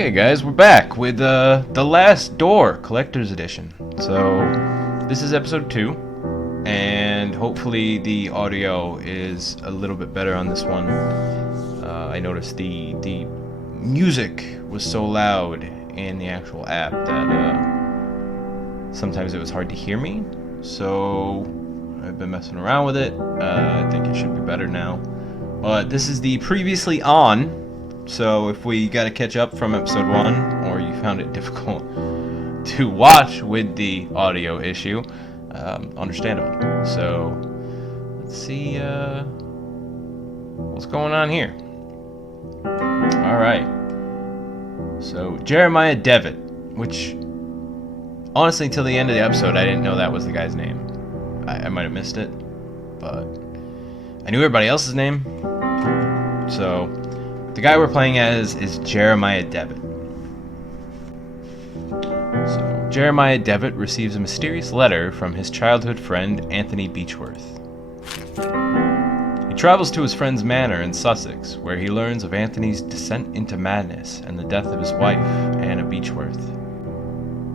Okay, guys, we're back with The Last Door Collector's Edition. So, this is episode 2, and hopefully the audio is a little bit better on this one. I noticed the music was so loud in the actual app that sometimes it was hard to hear me. So, I've been messing around with it. I think it should be better now. But this is the previously on. So if we got to catch up from episode 1, or you found it difficult to watch with the audio issue, understandable. So let's see what's going on here. Alright. So Jeremiah Devitt, which honestly till the end of the episode I didn't know that was the guy's name. I might have missed it, but I knew everybody else's name. So the guy we're playing as is Jeremiah Devitt. So, Jeremiah Devitt receives a mysterious letter from his childhood friend Anthony Beechworth. He travels to his friend's manor in Sussex, where he learns of Anthony's descent into madness and the death of his wife, Anna Beechworth,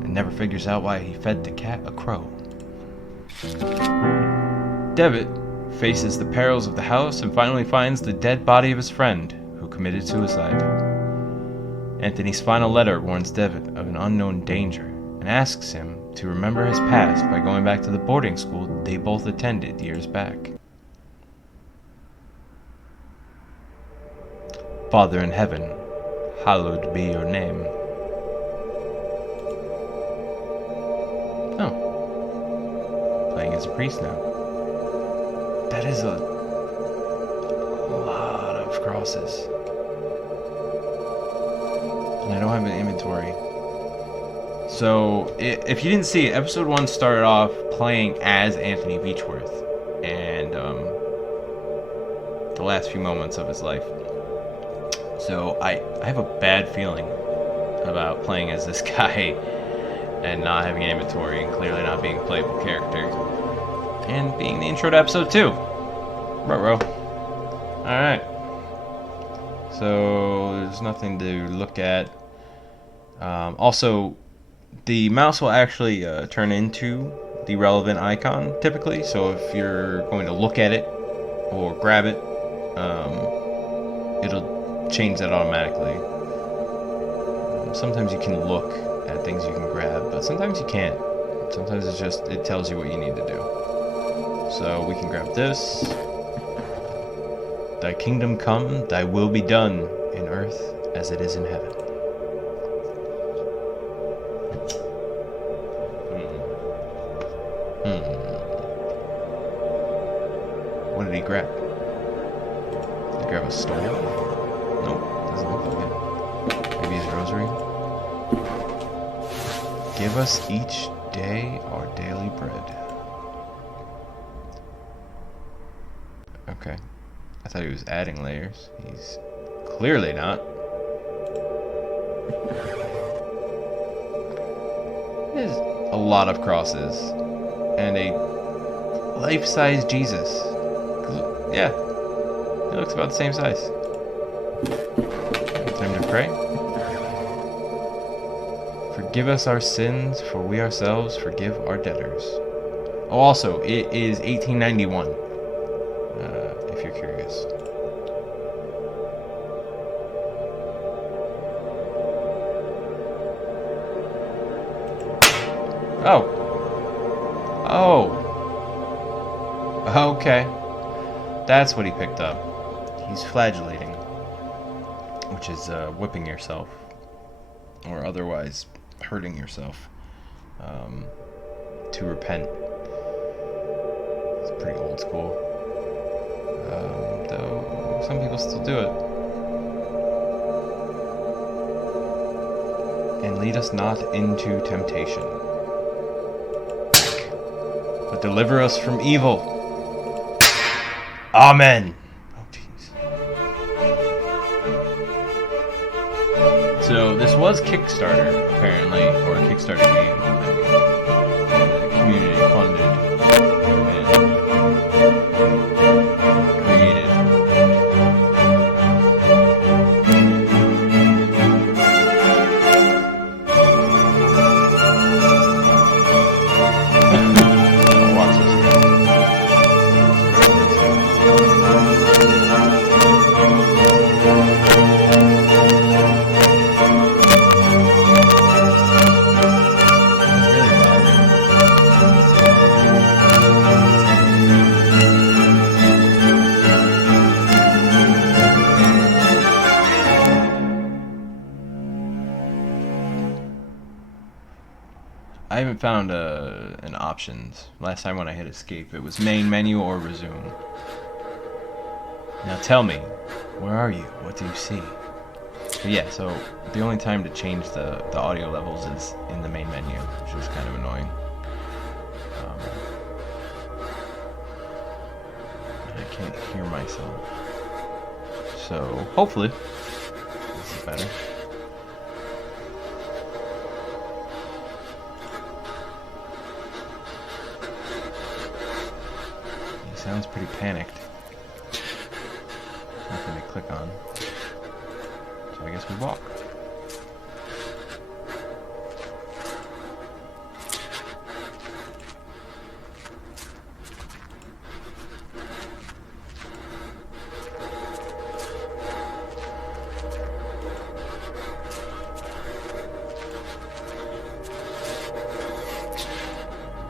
and never figures out why he fed the cat a crow. Devitt faces the perils of the house and finally finds the dead body of his friend, who committed suicide. Anthony's final letter warns Devitt of an unknown danger and asks him to remember his past by going back to the boarding school they both attended years back. Father in heaven, hallowed be your name. Oh. Playing as a priest now. That is a lot of crosses. And I don't have an inventory. So, if you didn't see it, episode 1 started off playing as Anthony Beechworth and the last few moments of his life. So, I have a bad feeling about playing as this guy and not having an inventory and clearly not being a playable character. And being the intro to episode 2. Ruh-roh. Alright. So, there's nothing to look at. Also, the mouse will actually turn into the relevant icon, typically. So, if you're going to look at it or grab it, it'll change that automatically. Sometimes you can look at things you can grab, but sometimes you can't. Sometimes it tells you what you need to do. So, we can grab this. Thy kingdom come, thy will be done, in earth as it is in heaven. What did he grab? Did he grab a stone? Nope, doesn't look like it. Maybe his rosary? Give us each day our daily bread. Okay. I thought he was adding layers. He's clearly not. There's a lot of crosses. And a life-size Jesus. Yeah. He looks about the same size. Time to pray. Forgive us our sins, for we ourselves forgive our debtors. Oh, also, it is 1891. If you're curious. Oh. Okay. That's what he picked up. He's flagellating, which is whipping yourself, or otherwise hurting yourself, to repent. It's pretty old school. Though some people still do it. And lead us not into temptation, but deliver us from evil. Amen. Oh, jeez. So this was Kickstarter, apparently, or a Kickstarter game. Community funded. Created. I haven't found an options. Last time when I hit escape, it was main menu or resume. Now tell me, where are you? What do you see? But yeah, so the only time to change the audio levels is in the main menu, which is kind of annoying. I can't hear myself. So hopefully this is better. He sounds pretty panicked. Nothing to click on. So I guess we walk.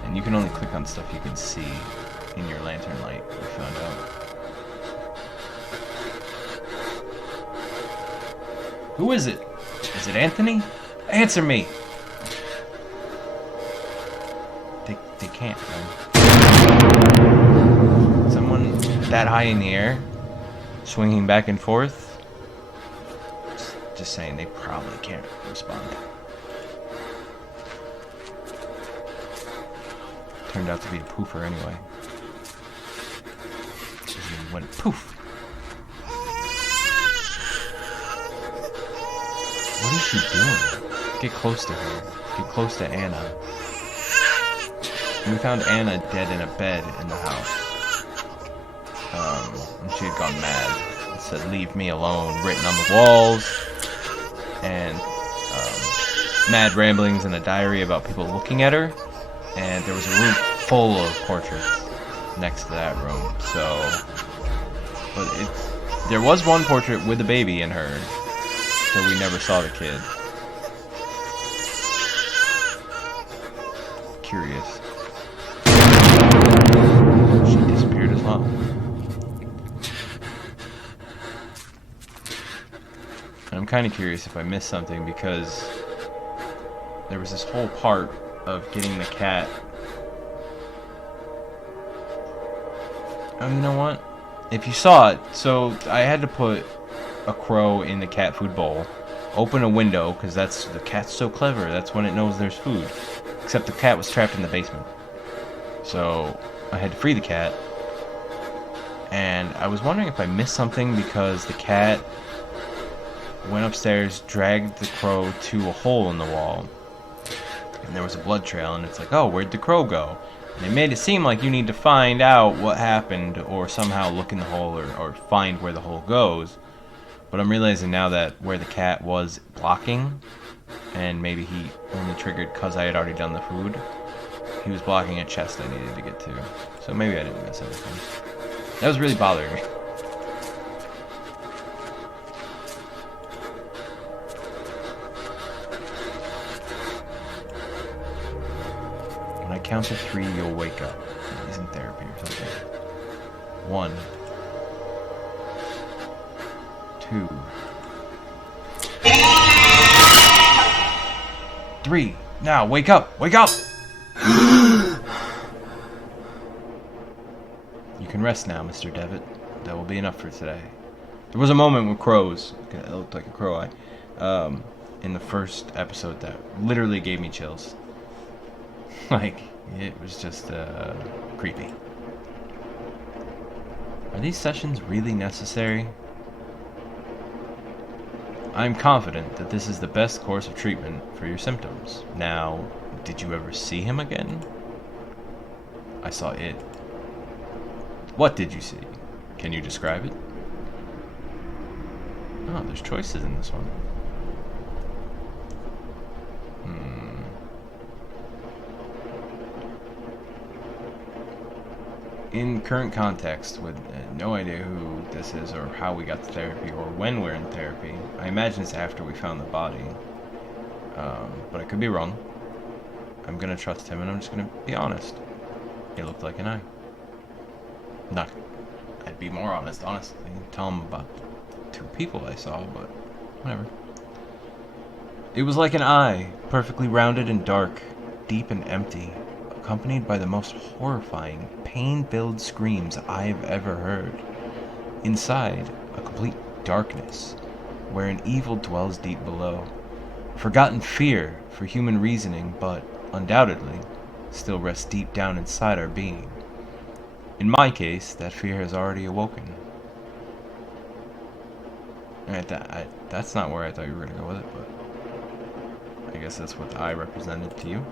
And you can only click on stuff you can see in your lantern light, we found out. Who is it? Is it Anthony? Answer me! They can't, man. Someone that high in the air, swinging back and forth? Just saying, they probably can't respond. Turned out to be a poofer anyway. He went poof. What is she doing? Get close to her. Get close to Anna. We found Anna dead in a bed in the house. And she had gone mad. It said, "Leave me alone," written on the walls. And mad ramblings in a diary about people looking at her. And there was a room full of portraits next to that room. So, but there was one portrait with a baby in her. So we never saw the kid. Curious. She disappeared as well. And I'm kind of curious if I missed something because there was this whole part of getting the cat. Oh, you know what? If you saw it, so I had to put a crow in the cat food bowl, open a window, because the cat's so clever, that's when it knows there's food. Except the cat was trapped in the basement. So I had to free the cat. And I was wondering if I missed something because the cat went upstairs, dragged the crow to a hole in the wall. And there was a blood trail, and it's like, oh, where'd the crow go? And it made it seem like you need to find out what happened or somehow look in the hole or find where the hole goes. But I'm realizing now that where the cat was blocking, and maybe he only triggered because I had already done the food, he was blocking a chest I needed to get to. So maybe I didn't miss anything. That was really bothering me. When I count to 3, you'll wake up. He's in therapy or something. 1, 2, 3. Now, wake up! Wake up! You can rest now, Mr. Devitt. That will be enough for today. There was a moment with crows. It looked like a crow eye. In the first episode that literally gave me chills. Like, it was just creepy. Are these sessions really necessary? I'm confident that this is the best course of treatment for your symptoms. Now, did you ever see him again? I saw it. What did you see? Can you describe it? Oh, there's choices in this one. In current context, with no idea who this is or how we got to therapy or when we're in therapy, I imagine it's after we found the body. But I could be wrong. I'm gonna trust him and I'm just gonna be honest. It looked like an eye. Not, I'd be more honest, honestly. Tell him about 2 people I saw, but whatever. It was like an eye, perfectly rounded and dark. deep and empty, accompanied by the most horrifying, pain-filled screams I have ever heard. Inside, a complete darkness, where an evil dwells deep below. Forgotten fear for human reasoning, but undoubtedly still rests deep down inside our being. In my case, that fear has already awoken. That's not where I thought you were going to go with it, but I guess that's what the eye represented to you.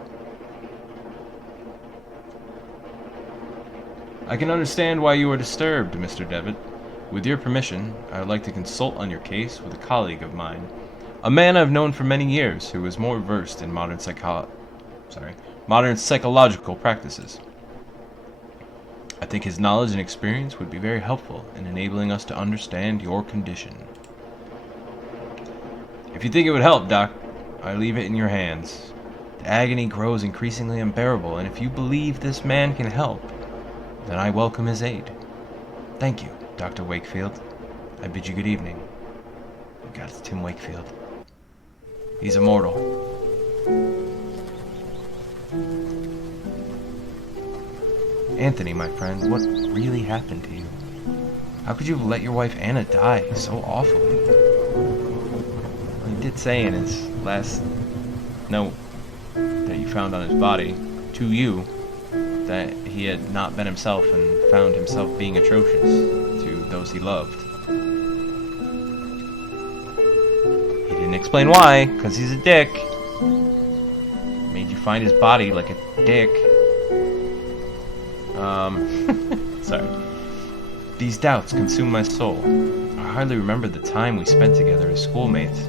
I can understand why you are disturbed, Mr. Devitt. With your permission, I would like to consult on your case with a colleague of mine, a man I've known for many years who is more versed in modern psychological practices. I think his knowledge and experience would be very helpful in enabling us to understand your condition. If you think it would help, Doc, I leave it in your hands. The agony grows increasingly unbearable, and if you believe this man can help, then I welcome his aid. Thank you, Dr. Wakefield. I bid you good evening. Oh God, it's Tim Wakefield. He's immortal. Anthony, my friend, what really happened to you? How could you have let your wife Anna die so awfully? Well, he did say in his last note that you found on his body, to you, that he had not been himself and found himself being atrocious to those he loved. He didn't explain why, because he's a dick. Made you find his body like a dick. Sorry. These doubts consume my soul. I hardly remember the time we spent together as schoolmates.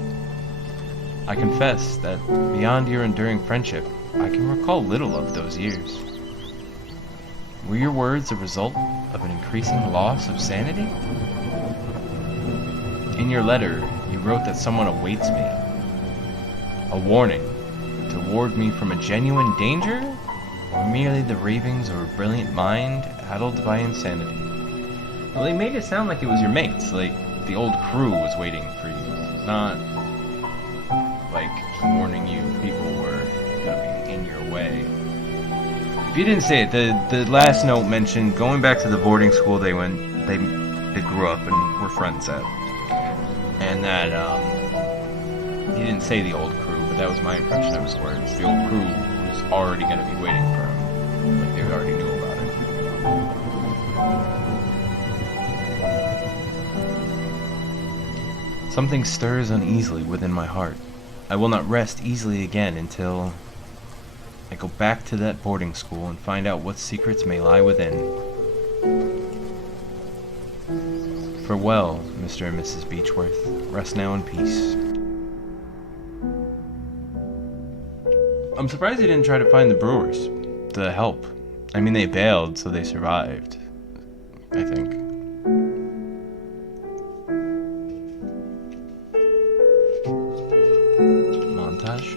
I confess that beyond your enduring friendship, I can recall little of those years. Were your words a result of an increasing loss of sanity? In your letter, you wrote that someone awaits me. A warning to ward me from a genuine danger? Or merely the ravings of a brilliant mind addled by insanity? Well, they made it sound like it was your mates, like the old crew was waiting for you, not like warning you people were gonna be in your way. If you didn't say it, the last note mentioned going back to the boarding school they grew up and were friends at, and that he didn't say the old crew, but that was my impression of his words. The old crew was already gonna be waiting for him, like they already knew about it. Something stirs uneasily within my heart. I will not rest easily again until I go back to that boarding school and find out what secrets may lie within. Farewell, Mr. and Mrs. Beechworth. Rest now in peace. I'm surprised he didn't try to find the Brewers to help. I mean, they bailed, so they survived, I think. Montage.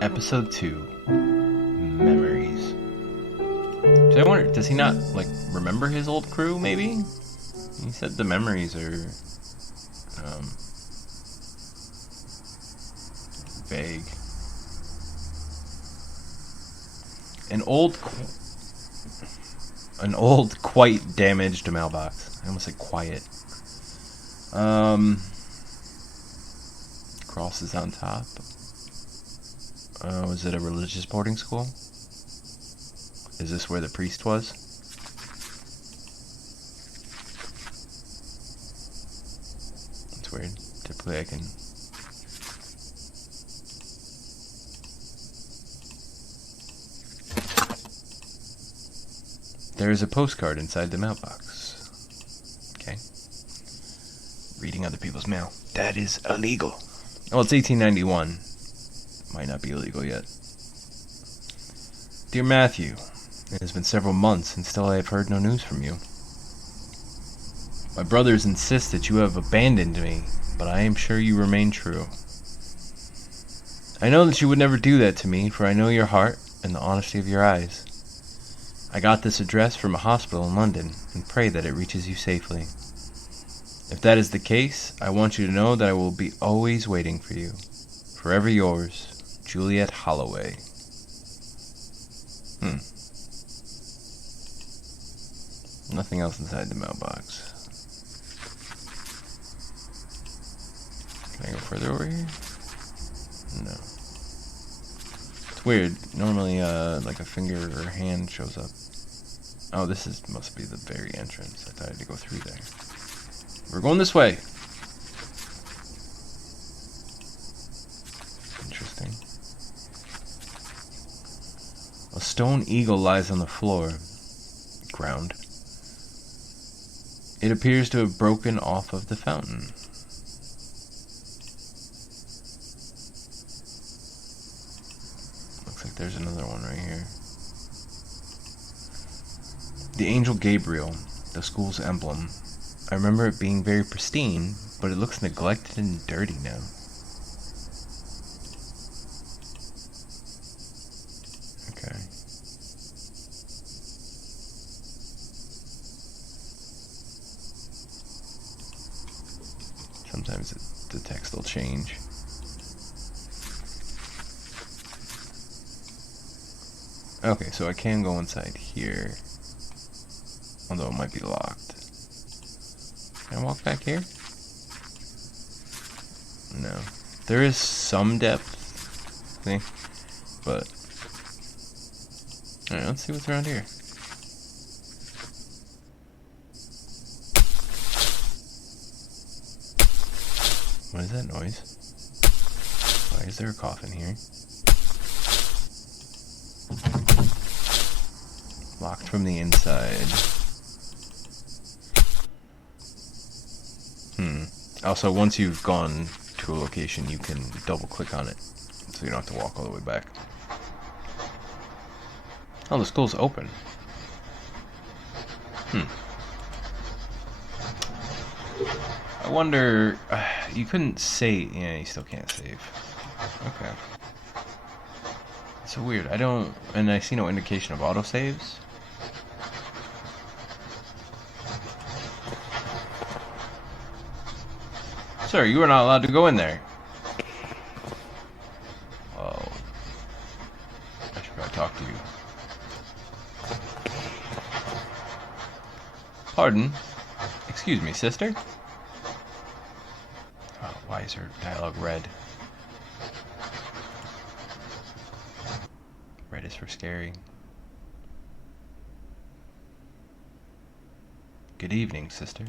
Episode 2. Memories. So I wonder, does he not, like, remember his old crew, maybe? He said the memories are, vague. An old, quite damaged mailbox. I almost said quiet. Crosses on top. Was it a religious boarding school? Is this where the priest was? That's weird. Typically I can... There is a postcard inside the mailbox. Okay. Reading other people's mail. That is illegal. Well, it's 1891. Might not be illegal yet. Dear Matthew, it has been several months and still I have heard no news from you. My brothers insist that you have abandoned me, but I am sure you remain true. I know that you would never do that to me, for I know your heart and the honesty of your eyes. I got this address from a hospital in London and pray that it reaches you safely. If that is the case, I want you to know that I will be always waiting for you. Forever yours, Juliet Holloway. Nothing else inside the mailbox. Can I go further over here? No. It's weird. Normally, like a finger or hand shows up. Oh, must be the very entrance. I thought I had to go through there. We're going this way. Interesting. A stone eagle lies on the ground. It appears to have broken off of the fountain. Looks like there's another one right here. The angel Gabriel, the school's emblem. I remember it being very pristine, but it looks neglected and dirty now. Okay. Sometimes the text will change. Okay, so I can go inside here. Although it might be locked. Can I walk back here? No. There is some depth, I think, but... Alright, let's see what's around here. What is that noise? Why is there a coffin here? Locked from the inside. Also, once you've gone to a location, you can double click on it, so you don't have to walk all the way back. Oh, the school's open. I wonder, you couldn't save, yeah, you still can't save. Okay. So weird, and I see no indication of autosaves. Sir, you are not allowed to go in there. Oh. I should probably talk to you. Pardon? Excuse me, sister? Oh, why is her dialogue red? Red is for scary. Good evening, sister.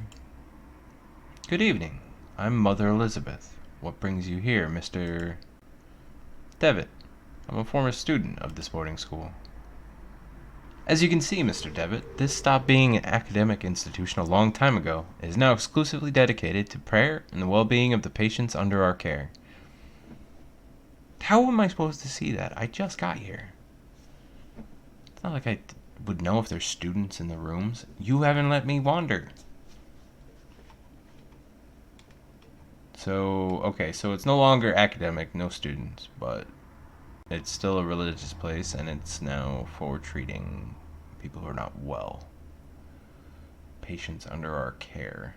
Good evening. I'm Mother Elizabeth. What brings you here, Mr. Devitt? I'm a former student of this boarding school. As you can see, Mr. Devitt, this stopped being an academic institution a long time ago. It is now exclusively dedicated to prayer and the well-being of the patients under our care. How am I supposed to see that? I just got here. It's not like I would know if there's students in the rooms. You haven't let me wander. So, okay, so it's no longer academic, no students, but it's still a religious place, and it's now for treating people who are not well. Patients under our care.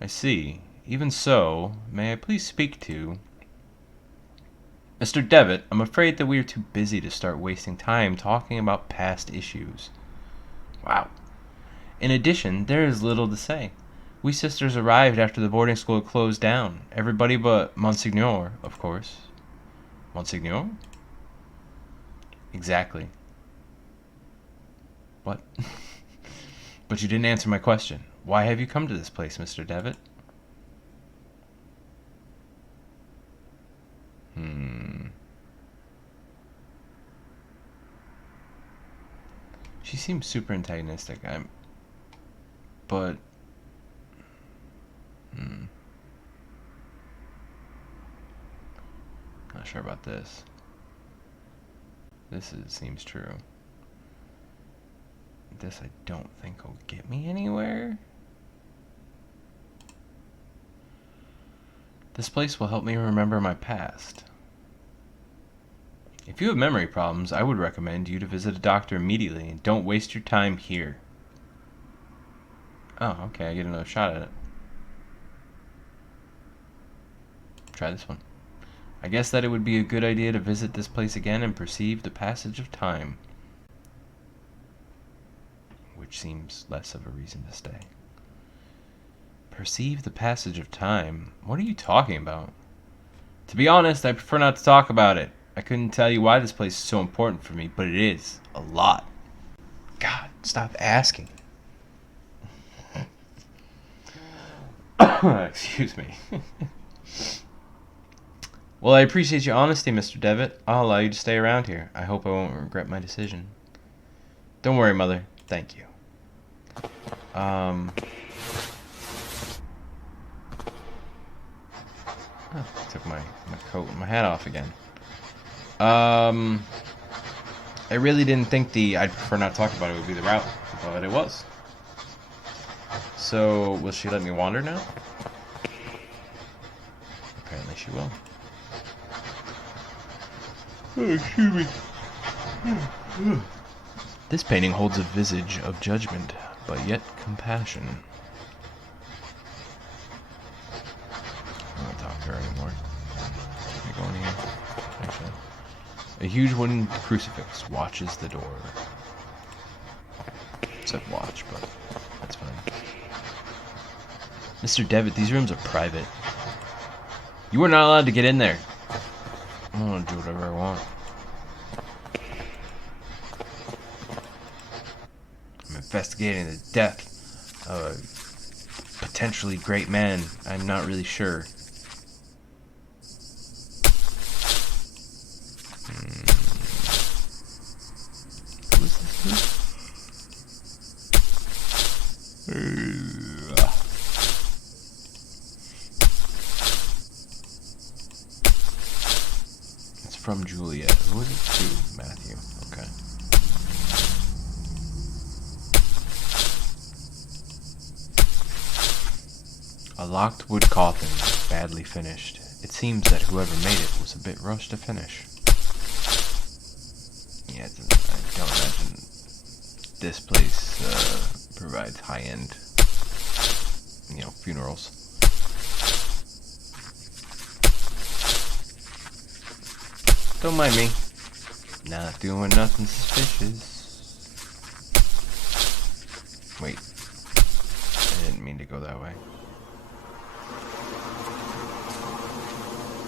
I see. Even so, may I please speak to... Mr. Devitt, I'm afraid that we are too busy to start wasting time talking about past issues. Wow. In addition, there is little to say. We sisters arrived after the boarding school had closed down. Everybody but Monsignor, of course. Monsignor? Exactly. What? But you didn't answer my question. Why have you come to this place, Mr. Devitt? She seems super antagonistic. But... Not sure about this. Seems true. This I don't think will get me anywhere. This place will help me remember my past. If you have memory problems, I would recommend you to visit a doctor immediately and don't waste your time here. Oh, okay, I get another shot at it. Try this one. I guess that it would be a good idea to visit this place again and perceive the passage of time. Which seems less of a reason to stay. Perceive the passage of time? What are you talking about? To be honest, I prefer not to talk about it. I couldn't tell you why this place is so important for me, but it is. A lot. God, stop asking. Excuse me. Well, I appreciate your honesty, Mr. Devitt. I'll allow you to stay around here. I hope I won't regret my decision. Don't worry, Mother. Thank you. Took my coat and my hat off again. I really didn't think I'd prefer not to talk about it would be the route, but it was. So, will she let me wander now? Apparently she will. Oh, excuse me. This painting holds a visage of judgment, but yet compassion. I don't talk to her anymore. Can I go in here? Actually. A huge wooden crucifix watches the door. It said watch, but that's fine. Mr. Devitt, these rooms are private. You are not allowed to get in there. I want to do whatever I want. I'm investigating the death of a potentially great man. I'm not really sure. Who is this? It's from Juliet. Who is it to? Matthew. Okay. A locked wood coffin, badly finished. It seems that whoever made it was a bit rushed to finish. Yeah, I don't imagine this place provides high-end, funerals. Don't mind me. Not doing nothing suspicious. Wait. I didn't mean to go that way.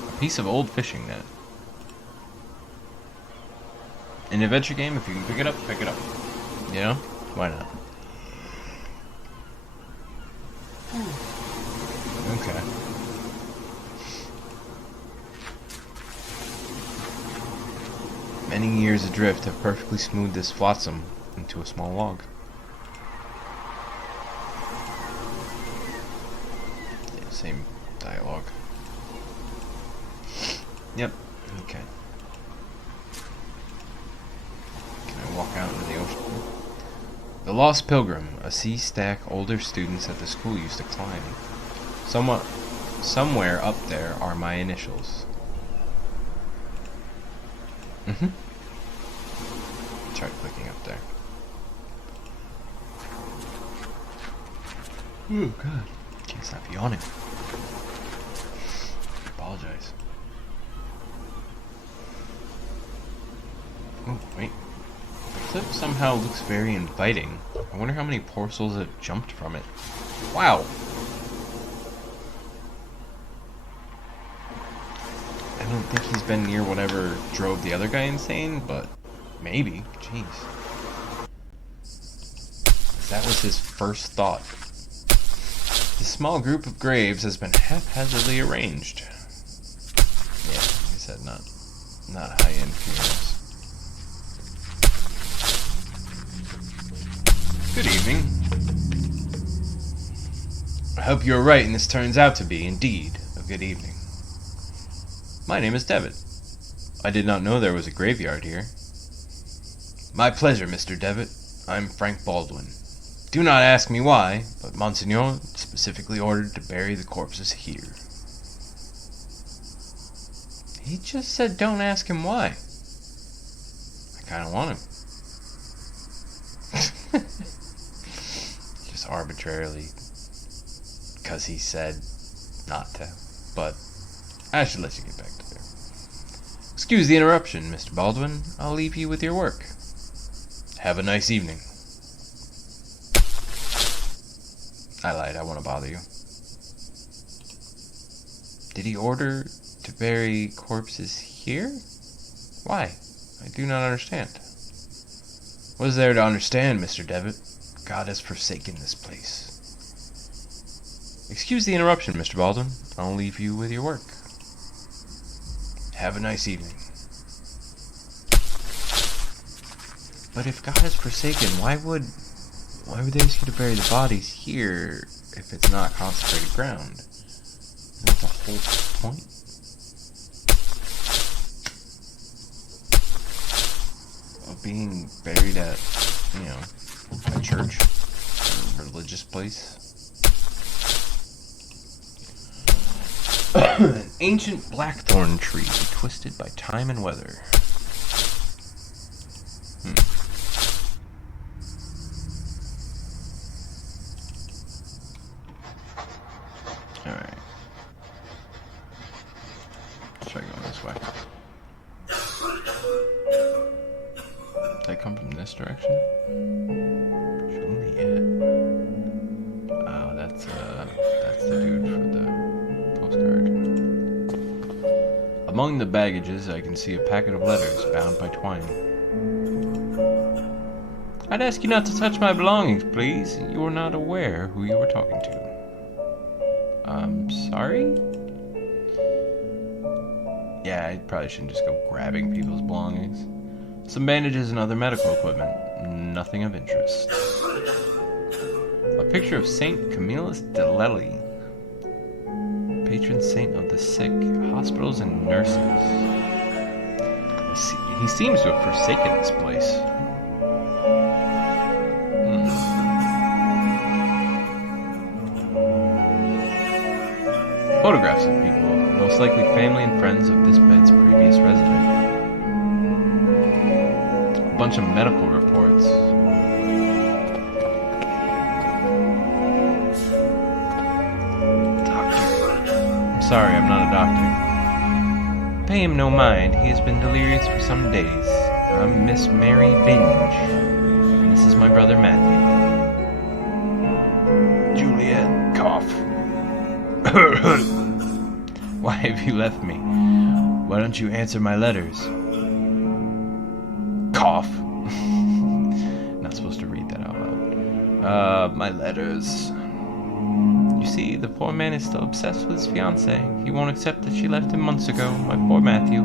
A piece of old fishing net. In an adventure game, if you can pick it up, pick it up. You know? Why not? Okay. Many years adrift have perfectly smoothed this flotsam into a small log. Yeah, same dialogue. Yep. Okay. Can I walk out into the ocean? The Lost Pilgrim, a sea stack older students at the school used to climb. Somewhere up there are my initials. Try clicking up there. Oh god. Can't stop yawning. Apologize. Oh, wait. The cliff somehow looks very inviting. I wonder how many porcels have jumped from it. Wow! I don't think he's been near whatever drove the other guy insane, but maybe. Jeez. That was his first thought. This small group of graves has been haphazardly arranged. Yeah, like I said, not high-end funerals. Good evening. I hope you're right and this turns out to be, indeed, a good evening. My name is Devitt. I did not know there was a graveyard here. My pleasure, Mr. Devitt. I'm Frank Baldwin. Do not ask me why, but Monsignor specifically ordered to bury the corpses here. He just said don't ask him why. kind of want to. Just arbitrarily. Because he said not to. But I should let you get back to there. Excuse the interruption, Mr. Baldwin. I'll leave you with your work. Have a nice evening. I lied, I won't bother you. Did he order to bury corpses here? Why? I do not understand. What is there to understand, Mr. Devitt? God has forsaken this place. Excuse the interruption, Mr. Baldwin. I'll leave you with your work. Have a nice evening. But if God has forsaken, why would they ask you to bury the bodies here if it's not consecrated ground? That's the whole point. Of being buried at, a church, a religious place. An ancient blackthorn tree twisted by time and weather. Alright. Let's try going this way. Did I come from this direction? Juliet. Oh, that's the dude for the postcard. Among the baggages, I can see a packet of letters bound by twine. I'd ask you not to touch my belongings, please. You are not aware who you were talking to. I'm sorry? Yeah, I probably shouldn't just go grabbing people's belongings. Some bandages and other medical equipment. Nothing of interest. A picture of Saint Camillus de Lelli, patron saint of the sick, hospitals, and nurses. He seems to have forsaken this place. Photographs of people, most likely family and friends of this bed's previous resident. A bunch of medical reports. Sorry, I'm not a doctor. Pay him no mind. He has been delirious for some days. I'm Miss Mary Vinge. And this is my brother Matthew. Juliet, cough. Why have you left me? Why don't you answer my letters? Cough. Not supposed to read that out loud. My letters. You see, the poor man is still obsessed with his fiancée. He won't accept that she left him months ago, my poor Matthew.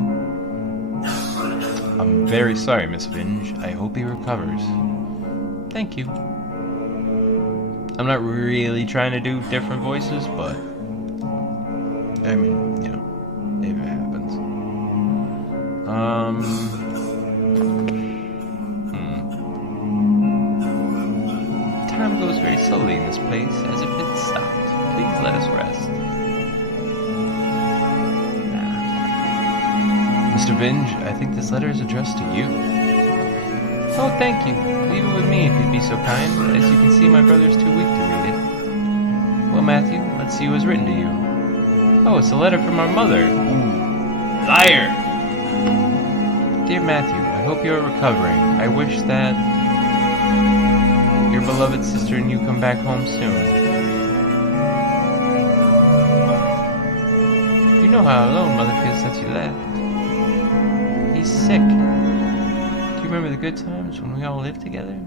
I'm very sorry, Miss Vinge. I hope he recovers. Thank you. I'm not really trying to do different voices, but I mean, if it happens. Time goes very slowly in this place, as if it stopped. Please let us rest. Nah. Mr. Vinge, I think this letter is addressed to you. Oh, thank you. Leave it with me if you'd be so kind. As you can see, my brother's too weak to read it. Well, Matthew, let's see who has written to you. Oh, it's a letter from our mother. Ooh. Liar! Dear Matthew, I hope you are recovering. I wish that your beloved sister and you come back home soon. You know how alone Mother feels since you left. He's sick. Do you remember the good times when we all lived together?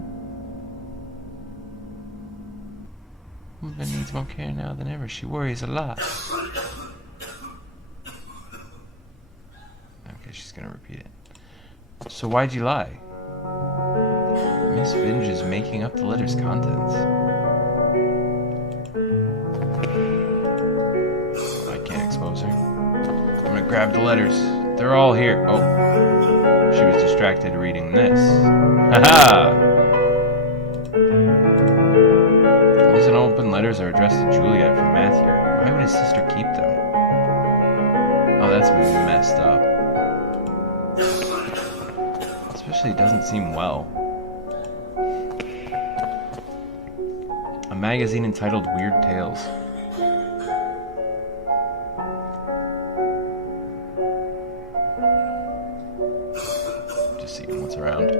Mother needs more care now than ever. She worries a lot. Okay, she's gonna repeat it. So why'd you lie? Miss Vinge is making up the letter's contents. I can't expose her. I'm gonna grab the letters. They're all here. Oh. She was distracted reading this. Haha! These unopened letters are addressed to Juliet from Matthew. Why would his sister keep them? Oh, that's messed up. Especially doesn't seem well. A magazine entitled Weird Tales. Just seeing what's around.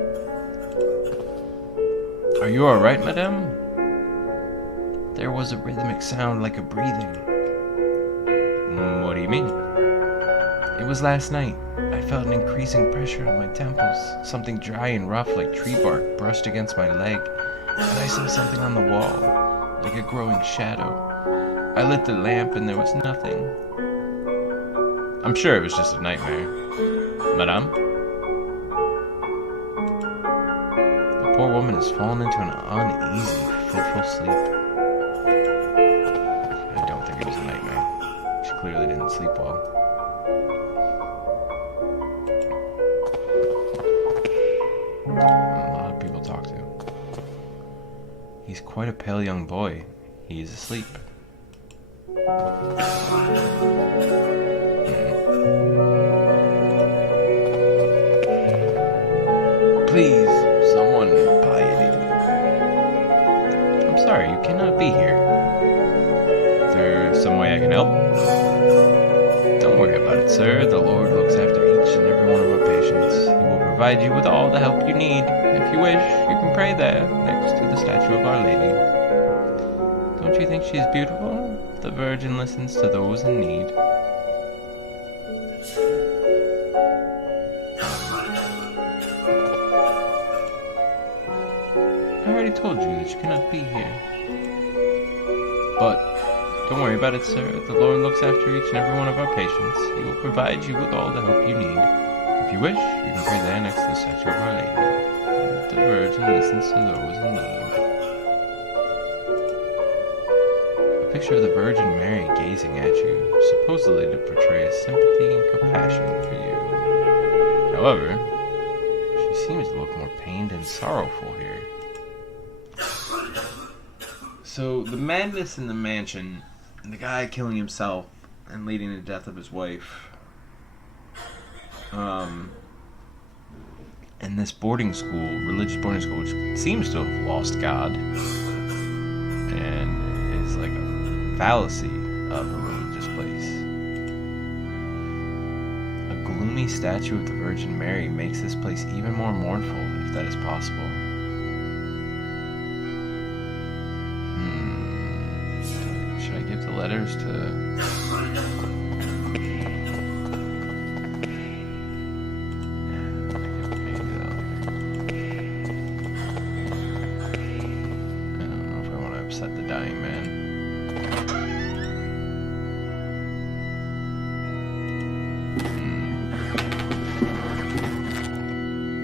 Are you alright, madame? There was a rhythmic sound like a breathing. What do you mean? It was last night. I felt an increasing pressure on my temples. Something dry and rough like tree bark brushed against my leg. And I saw something on the wall, like a growing shadow. I lit the lamp and there was nothing. I'm sure it was just a nightmare. Madame? The poor woman has fallen into an uneasy, fitful sleep. I don't think it was a nightmare. She clearly didn't sleep well. A lot of people talk to. He's quite a pale young boy. He is asleep. Please, someone buy it. I'm sorry, you cannot be here. Is there some way I can help? Don't worry about it, sir. The Lord looks after each and every one of our patients. He will provide you with all the help you need. If you wish, you can pray there, next to the statue of Our Lady. Don't you think she is beautiful? The Virgin listens to those in need. I already told you that you cannot be here. But don't worry about it, sir. The Lord looks after each and every one of our patients. He will provide you with all the help you need. If you wish, you can pray there next to the statue of Our Lady. The Virgin listens to those in need. A picture of the Virgin Mary gazing at you, supposedly to portray sympathy and compassion for you. However, she seems to look more pained and sorrowful here. So, the madness in the mansion, the guy killing himself and leading to the death of his wife, and this boarding school, religious boarding school, which seems to have lost God, and is like a fallacy of a religious place. A gloomy statue of the Virgin Mary makes this place even more mournful, if that is possible. Should I give the letters to... upset the dying man.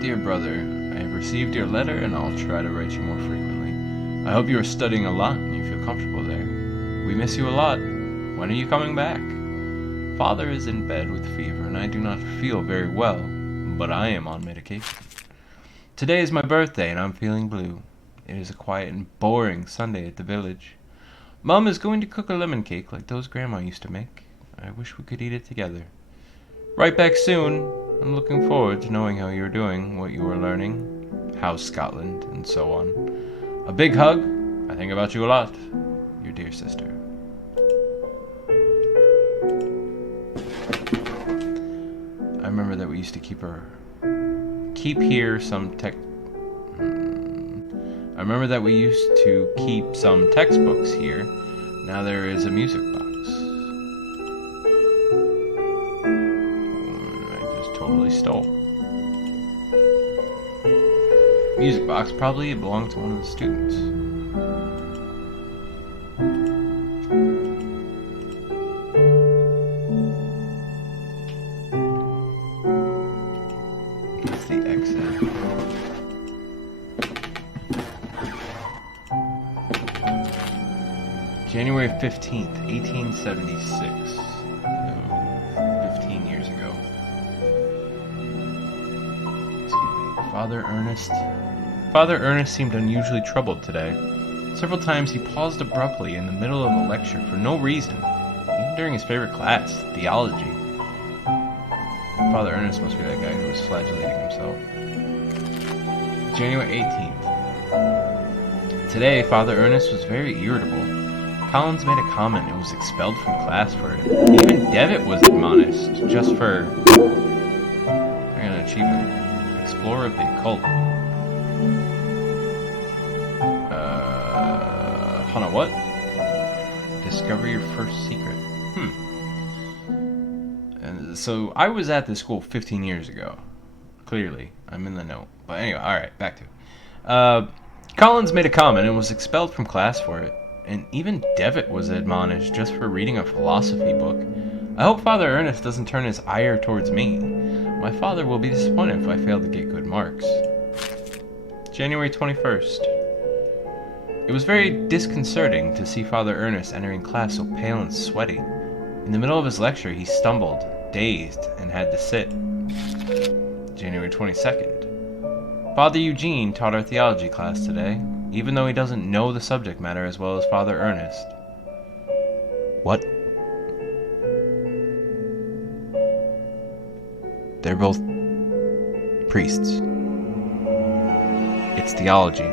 Dear brother, I have received your letter and I'll try to write you more frequently. I hope you are studying a lot and you feel comfortable there. We miss you a lot. When are you coming back? Father is in bed with fever and I do not feel very well, but I am on medication. Today is my birthday and I'm feeling blue. It is a quiet and boring Sunday at the village. Mom is going to cook a lemon cake like those Grandma used to make. I wish we could eat it together. Right back soon. I'm looking forward to knowing how you're doing, what you are learning, how's Scotland, and so on. A big hug. I think about you a lot. Your dear sister. I remember that we used to keep here some I remember that we used to keep some textbooks here. Now there is a music box. I just totally stole. Music box probably belonged to one of the students. That's the exit. January 15th, 1876. So, 15 years ago. Excuse me. Father Ernest seemed unusually troubled today. Several times he paused abruptly in the middle of a lecture for no reason, even during his favorite class, theology. Father Ernest must be that guy who was flagellating himself. January 18th. Today, Father Ernest was very irritable. Collins made a comment and was expelled from class for it. Even Devitt was admonished just for an achievement. Explorer of the occult. Hold on, what? Discover your first secret. And so I was at this school 15 years ago. Clearly, I'm in the know. But anyway, alright, back to it. Collins made a comment and was expelled from class for it. And even Devitt was admonished just for reading a philosophy book. I hope Father Ernest doesn't turn his ire towards me. My father will be disappointed if I fail to get good marks. January 21st. It was very disconcerting to see Father Ernest entering class so pale and sweaty. In the middle of his lecture, he stumbled, dazed, and had to sit. January 22nd. Father Eugene taught our theology class today, even though he doesn't know the subject matter as well as Father Ernest. What? They're both priests. It's theology.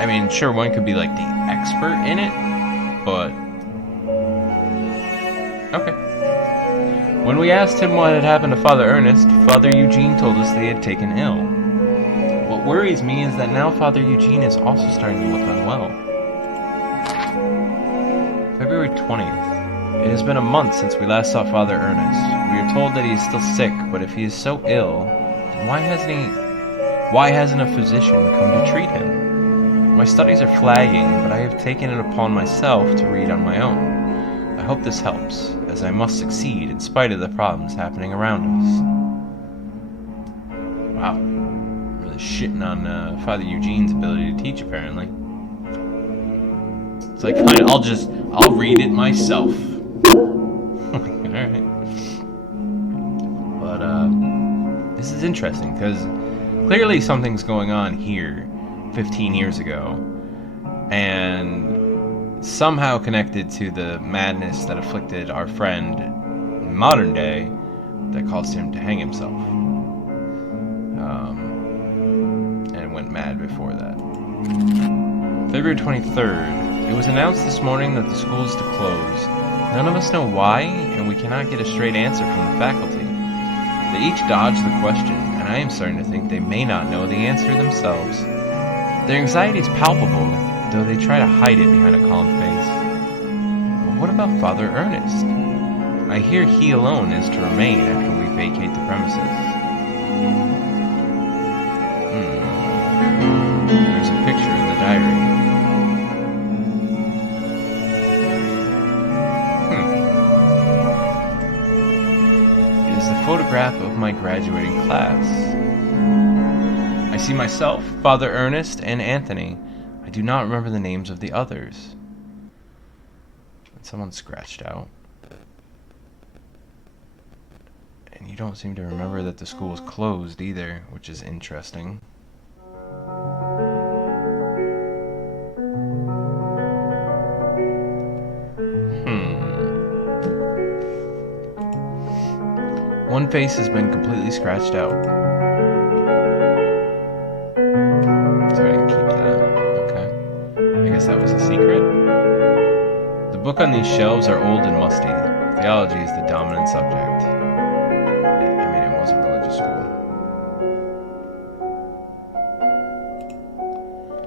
I mean, sure, one could be like the expert in it, but okay. When we asked him what had happened to Father Ernest, Father Eugene told us they had taken ill. What worries me is that now Father Eugene is also starting to look unwell. February 20th. It has been a month since we last saw Father Ernest. We are told that he is still sick, but if he is so ill, then why hasn't a physician come to treat him? My studies are flagging, but I have taken it upon myself to read on my own. I hope this helps, as I must succeed in spite of the problems happening around us. Wow. Really shitting on Father Eugene's ability to teach, apparently. It's like, fine, I'll read it myself. Alright. But, this is interesting, because clearly something's going on here 15 years ago, and somehow connected to the madness that afflicted our friend in modern day that caused him to hang himself. And went mad before that. February 23rd. It was announced this morning that the school is to close. None of us know why, and we cannot get a straight answer from the faculty. They each dodge the question, and I am starting to think they may not know the answer themselves. Their anxiety is palpable, though they try to hide it behind a calm face. But what about Father Ernest? I hear he alone is to remain after we vacate the premises. There's a picture in the diary. It is the photograph of my graduating class. I see myself, Father Ernest, and Anthony. I do not remember the names of the others. Someone scratched out. And you don't seem to remember that the school is closed either, which is interesting. One face has been completely scratched out. So I didn't keep that. Okay. I guess that was a secret. The book on these shelves are old and musty. Theology is the dominant subject. I mean, it was a religious school.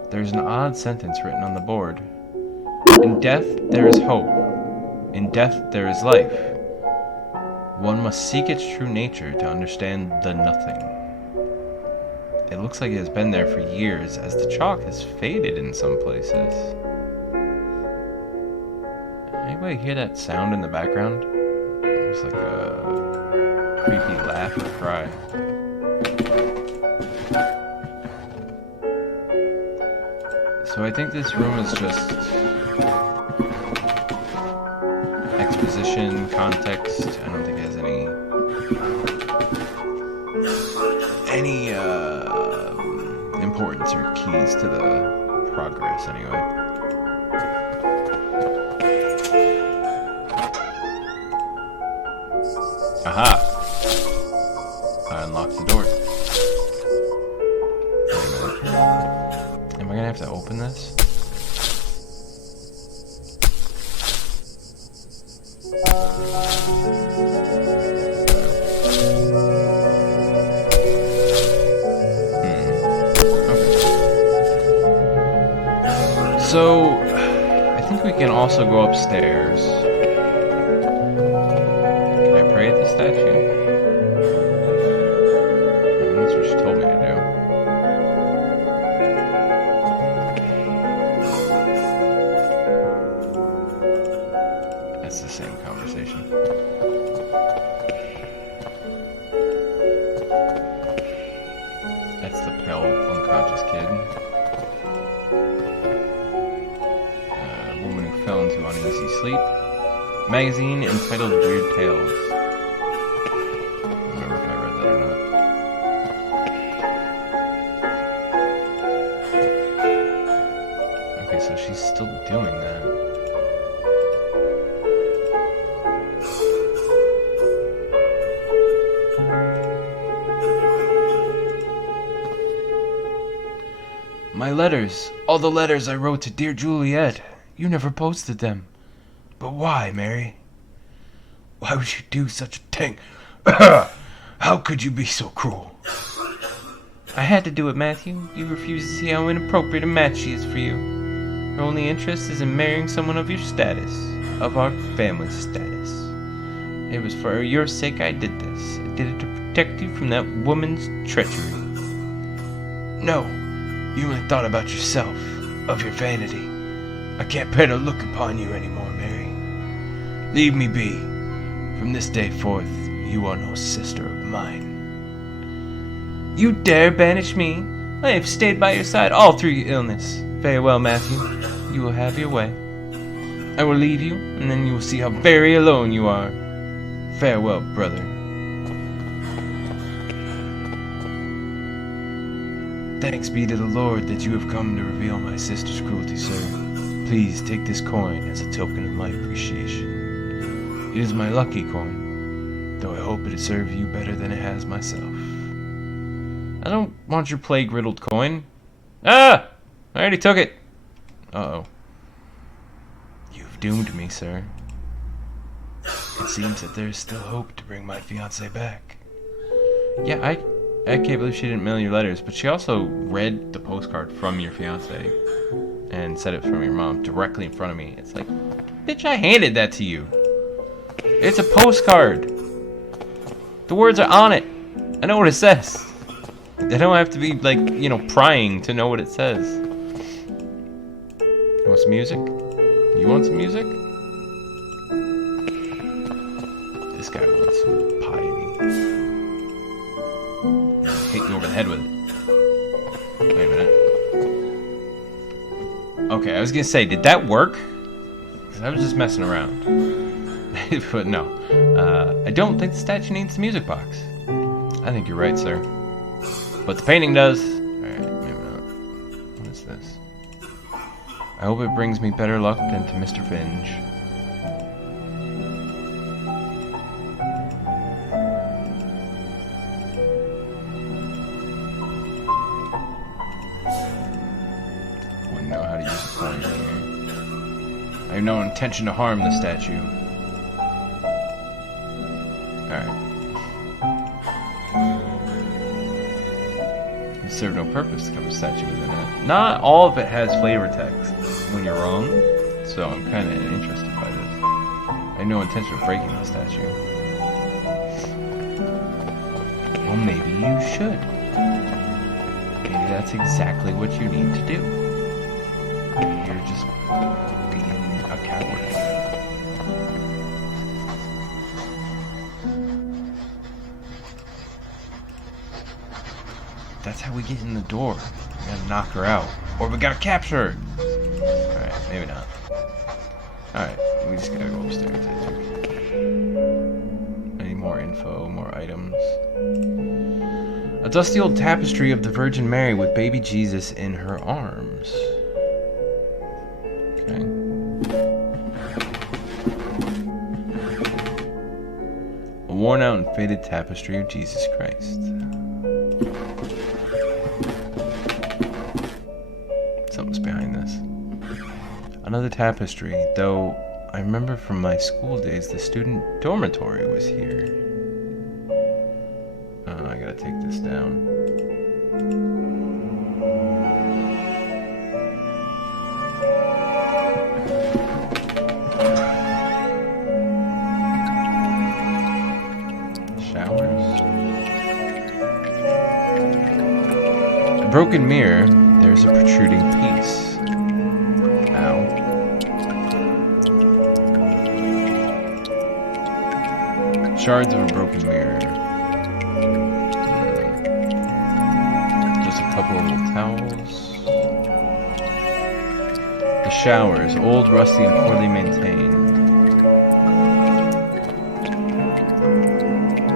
There's an odd sentence written on the board. In death there is hope. In death there is life. One must seek its true nature to understand the nothing. It looks like it has been there for years, as the chalk has faded in some places. Anybody hear that sound in the background? It's like a creepy laugh or cry. So I think this room is just exposition, context. I don't think it has any importance or keys to the progress anyway. Aha! unlocks the doors. Wait a minute. Am I gonna have to open this? So, I think we can also go upstairs. Can I pray at the statue? That's what she told me to do. That's the same conversation. That's the pale, unconscious kid. Fell into uneasy sleep. Magazine entitled Weird Tales. I don't remember if I read that or not. Okay, so she's still doing that. My letters. All the letters I wrote to dear Juliet. You never posted them. But why, Mary? Why would you do such a thing? How could you be so cruel? I had to do it, Matthew. You refuse to see how inappropriate a match she is for you. Her only interest is in marrying someone of your status, of our family status. It was for your sake I did this. I did it to protect you from that woman's treachery. No, you only thought about yourself, of your vanity. I can't bear to look upon you anymore, Mary. Leave me be. From this day forth, you are no sister of mine. You dare banish me? I have stayed by your side all through your illness. Farewell, Matthew. You will have your way. I will leave you, and then you will see how very alone you are. Farewell, brother. Thanks be to the Lord that you have come to reveal my sister's cruelty, sir. Please take this coin as a token of my appreciation. It is my lucky coin, though I hope it'll serve you better than it has myself. I don't want your plague-riddled coin. Ah! I already took it. Uh-oh. You've doomed me, sir. It seems that there's still hope to bring my fiancée back. Yeah, I can't believe she didn't mail your letters, but she also read the postcard from your fiancé and said it from your mom directly in front of me. It's like, bitch, I handed that to you. It's a postcard. The words are on it. I know what it says. I don't have to be, like, you know, prying to know what it says. You want some music? You want some music? This guy wants some piety. Hit you over the head with it. Wait a minute. Okay, I was gonna say, did that work? 'Cause I was just messing around. But no. I don't think the statue needs the music box. I think you're right, sir. But the painting does. Alright, maybe not. What is this? I hope it brings me better luck than to Mr. Finge. Wouldn't know how to use a coin here. I have no intention to harm the statue. Alright. It served no purpose to cover a statue within it. Not all of it has flavor text when you're wrong, so I'm kind of interested by this. I have no intention of breaking the statue. Well, maybe you should. Maybe that's exactly what you need to do. You're just being a coward. That's how we get in the door. We gotta knock her out. Or we gotta capture her. Alright, maybe not. Alright, we just gotta go upstairs, I think. Any more info, more items? A dusty old tapestry of the Virgin Mary with baby Jesus in her arms. Okay. A worn out and faded tapestry of Jesus Christ. something's behind this. Another tapestry, though I remember from my school days the student dormitory was here. I gotta take this down. Showers. A broken mirror. There's a protruding piece. Ow. Shards of a broken mirror. Just a couple of little towels. The showers, old, rusty, and poorly maintained.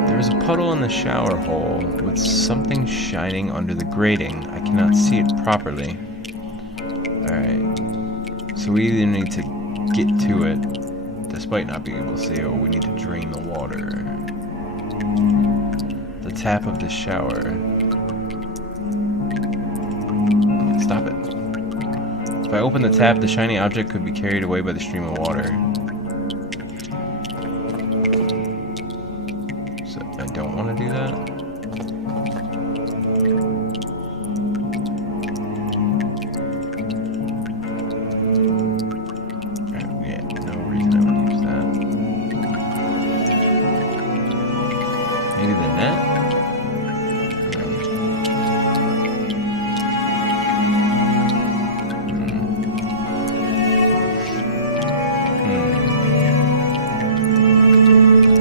There is a puddle in the shower hole with something shining under the grating. I cannot see it properly. Alright. So we either need to get to it, despite not being able to see it, or we need to drain the water. The tap of the shower. Stop it. If I open the tap, the shiny object could be carried away by the stream of water. So I don't want to do that. Yeah, no reason I would use that. Maybe the net?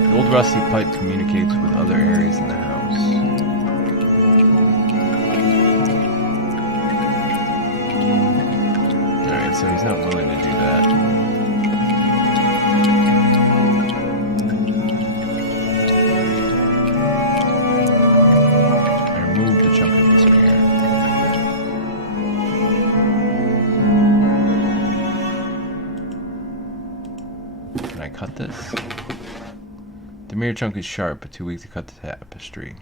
The old rusty pipe communicates with other areas in the house. Alright, so he's not willing to do that. I removed a chunk of this mirror. Can I cut this? The mirror chunk is sharp, but too weak to cut the tapestry.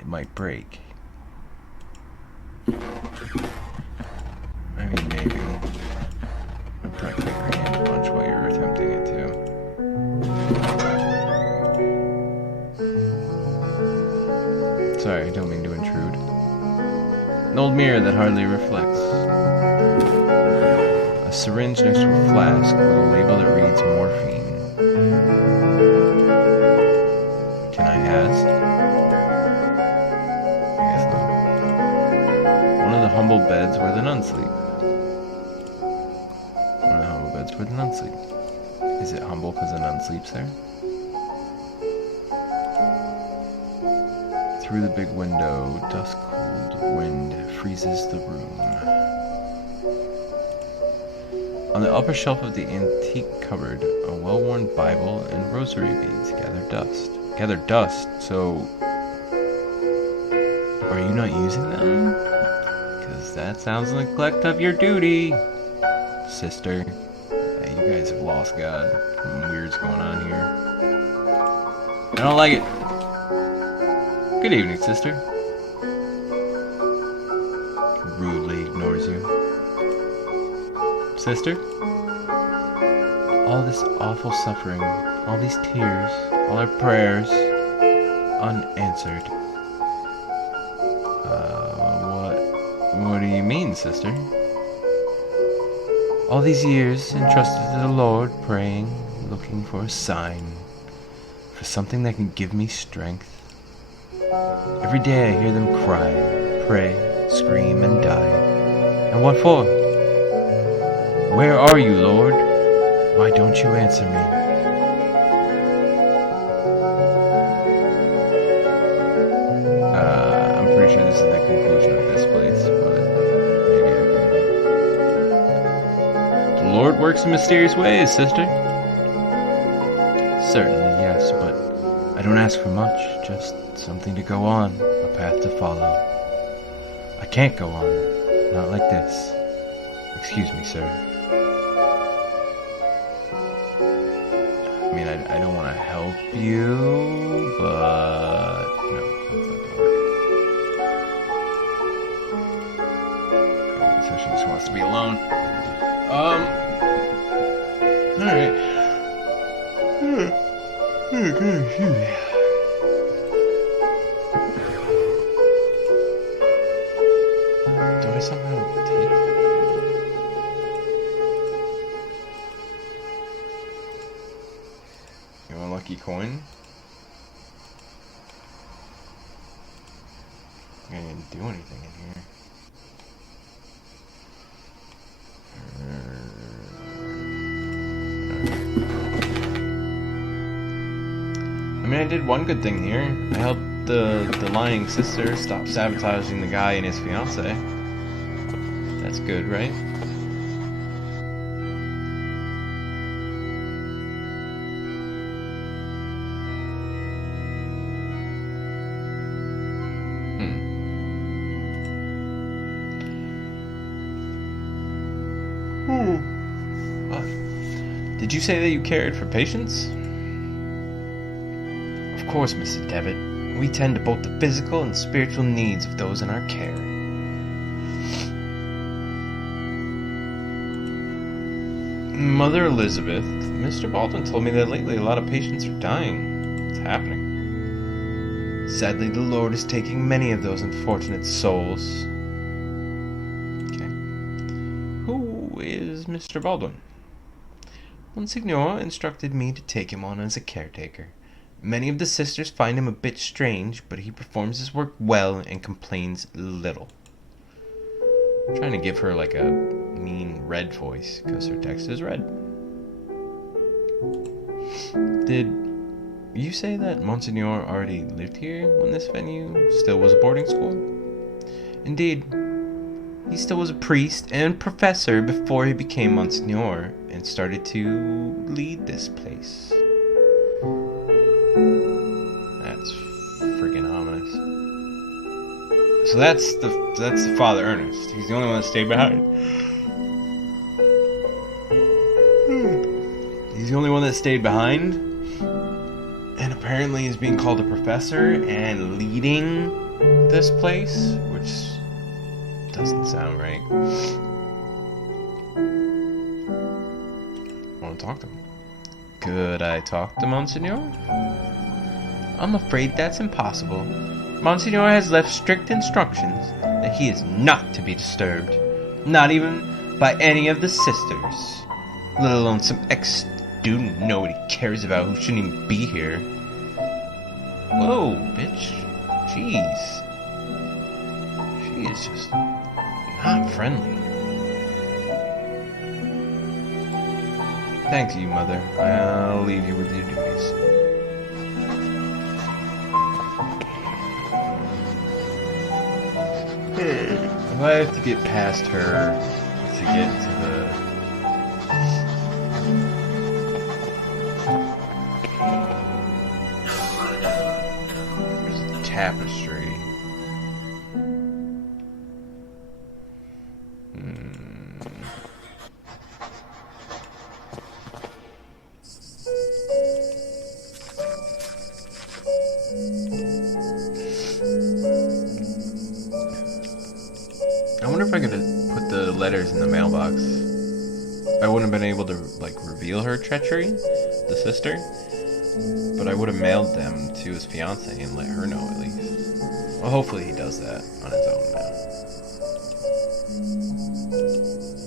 It might break. I mean, maybe. I'm probably your hand a bunch while you're attempting it too. Sorry, I don't mean to intrude. An old mirror that hardly reflects. A syringe next to a flask with a label that reads morphine. Can I ask? I guess not. One of the humble beds where the nuns sleep. One of the humble beds where the nuns sleep. Is it humble because the nun sleeps there? Through the big window, dusk-cooled wind freezes the room. On the upper shelf of the antique cupboard, a well-worn Bible and rosary beads gather dust. So are you not using them? Because that sounds like neglect of your duty, sister. Hey, you guys have lost God. Something weird's going on here. I don't like it. Good evening, sister. Rudely ignores you. Sister? All this awful suffering, all these tears, all our prayers, unanswered. What do you mean, sister? All these years entrusted to the Lord, praying, looking for a sign, for something that can give me strength. Every day I hear them cry, pray, scream, and die. And what for? Where are you, Lord? Why don't you answer me? I'm pretty sure this is the conclusion of this place, but maybe I can... The Lord works in mysterious ways, sister. Certainly, yes, but I don't ask for much, just something to go on, a path to follow. I can't go on, not like this. Excuse me, sir. I mean, I don't want to help you, but no, that's not gonna work. So she just wants wants to be alone. Alright. Do I somehow take... You want a lucky coin? I didn't do anything in here. I mean, I did one good thing here. I helped the lying sister stop sabotaging the guy and his fiance. That's good, right? What? Did you say that you cared for patients? Of course, Mr. Devitt. We tend to both the physical and spiritual needs of those in our care. Mother Elizabeth, Mr. Baldwin told me that lately a lot of patients are dying. It's happening. Sadly, the Lord is taking many of those unfortunate souls. Okay. Who is Mr. Baldwin? Monsignor instructed me to take him on as a caretaker. Many of the sisters find him a bit strange, but he performs his work well and complains little. I'm trying to give her like a mean red voice, because her text is red. Did you say that Monsignor already lived here when this venue still was a boarding school? Indeed. He still was a priest and professor before he became Monsignor and started to lead this place. That's friggin' ominous. So that's the Father Ernest. He's the only one that stayed behind. He's the only one that stayed behind, and apparently is being called a professor and leading this place, which doesn't sound right. I want to talk to him. Could I talk to Monsignor? I'm afraid that's impossible. Monsignor has left strict instructions that he is not to be disturbed, not even by any of the sisters, let alone some ex-student nobody cares about who shouldn't even be here. Whoa, bitch. Jeez. She is just not friendly. Thank you, Mother. I'll leave you with your duties. If I have to get past her to get to there's a tapestry. I wonder if I could have put the letters in the mailbox. I wouldn't have been able to, like, reveal her treachery, the sister, but I would have mailed them to his fiancée and let her know at least. Well, hopefully he does that on his own now.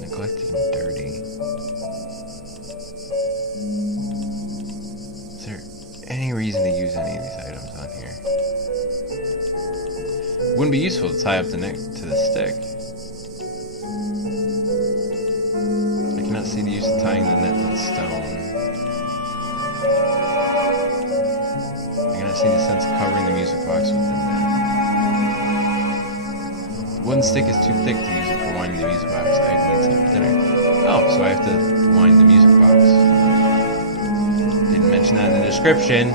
Neglected and dirty. Is there any reason to use any of these items on here? It wouldn't be useful to tie up the neck to the stick. I cannot see the use of tying the net to the stone. I cannot see the sense of covering the music box with the net. The wooden stick is too thick to use it for winding the music box. I need something thinner. Oh, so I have to wind the music box. Didn't mention that in the description.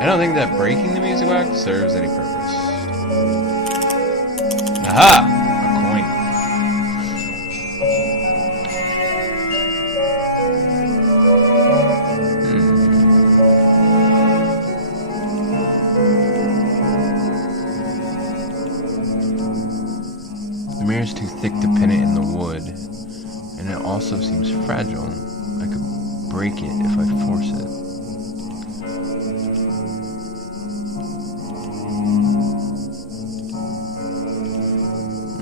I don't think that breaking the music box serves any purpose. Aha! A coin. fragile. I could break it if I force it.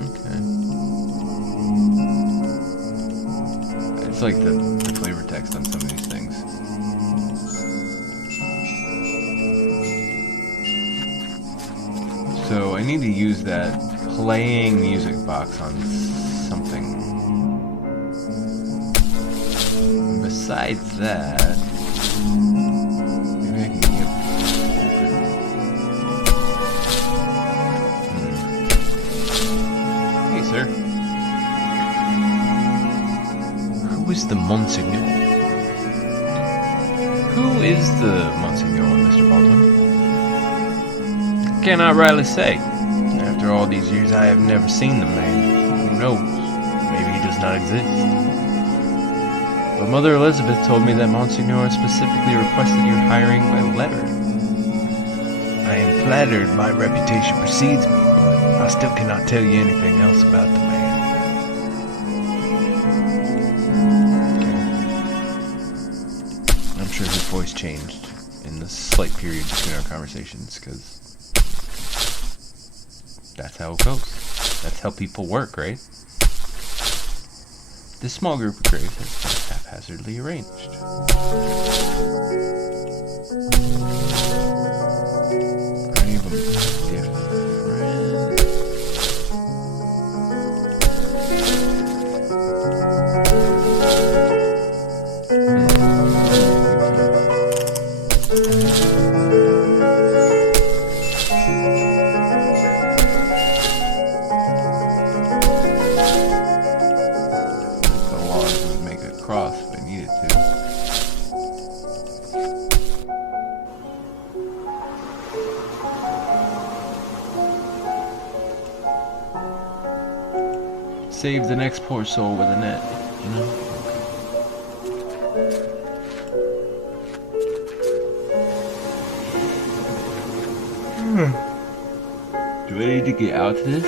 Okay. It's like the flavor text on some of these things. So I need to use that playing music box on something. And besides that, maybe I can get open. Hey, sir. Who is the Monsignor? Who is the Monsignor, Mr. Baldwin? Cannot rightly say. After all these years, I have never seen the man. Who knows? Maybe he does not exist. But Mother Elizabeth told me that Monsignor specifically requested your hiring by letter. I am flattered my reputation precedes me, but I still cannot tell you anything else about the man. Okay. I'm sure his voice changed in the slight period between our conversations, because that's how it goes. That's how people work, right? This small group of graves has been haphazardly arranged. Are any of them different? Save the next poor soul with a net, you know? Do I need to get out of this?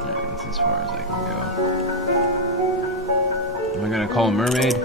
Alright, that's as far as I can go. Am I gonna call a mermaid?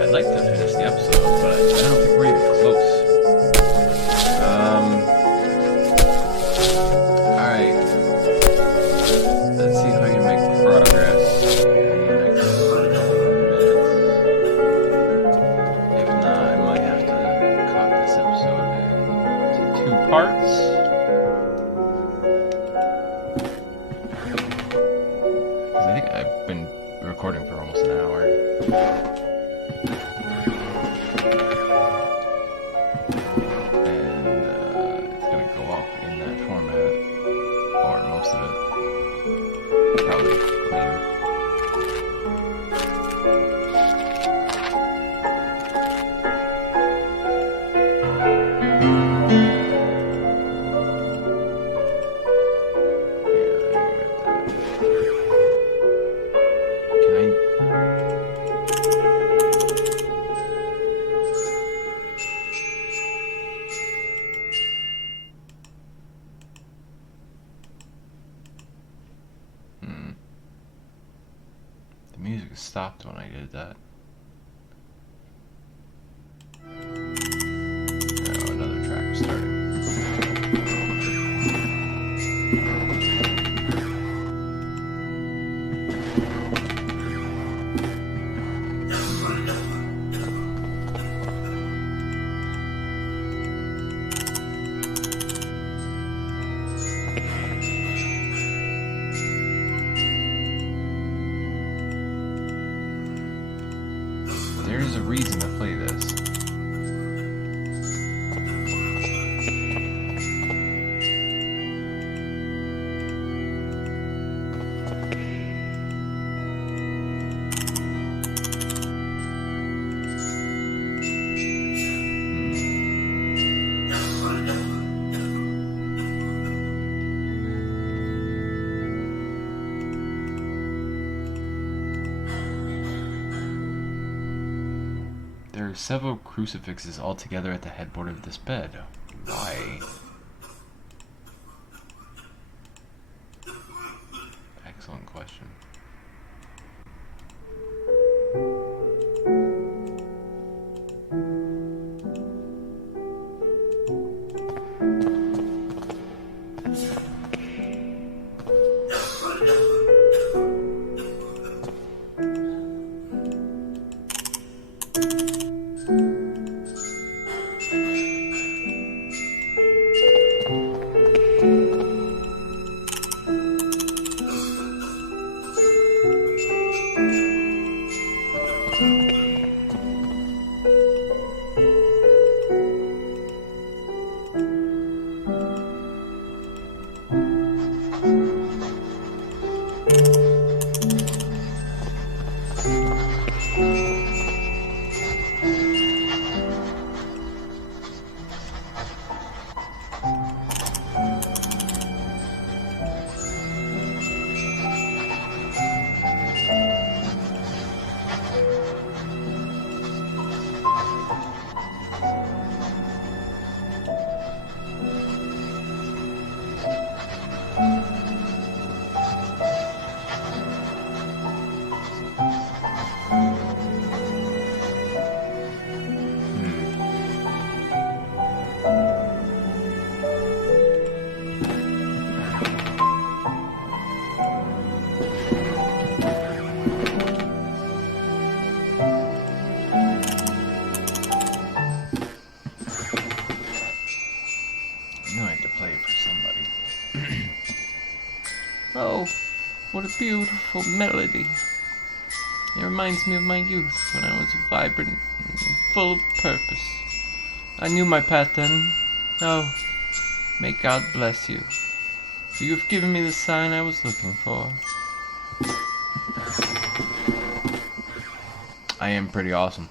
I'd like to finish the episode, but I don't think we're even close. Alright. Let's see if I can make progress in the next minutes. If not, I might have to cut this episode into 2 parts. Because I think I've been recording for almost an hour. And it's gonna go up in that format, or most of it. Probably clean. The music stopped when I did that. Oh, another track was starting. several crucifixes all together at the headboard of this bed. Why? Excellent question. Oh, what a beautiful melody. It reminds me of my youth when I was vibrant and full of purpose. I knew my path then. Oh, may God bless you. For you have given me the sign I was looking for. I am pretty awesome.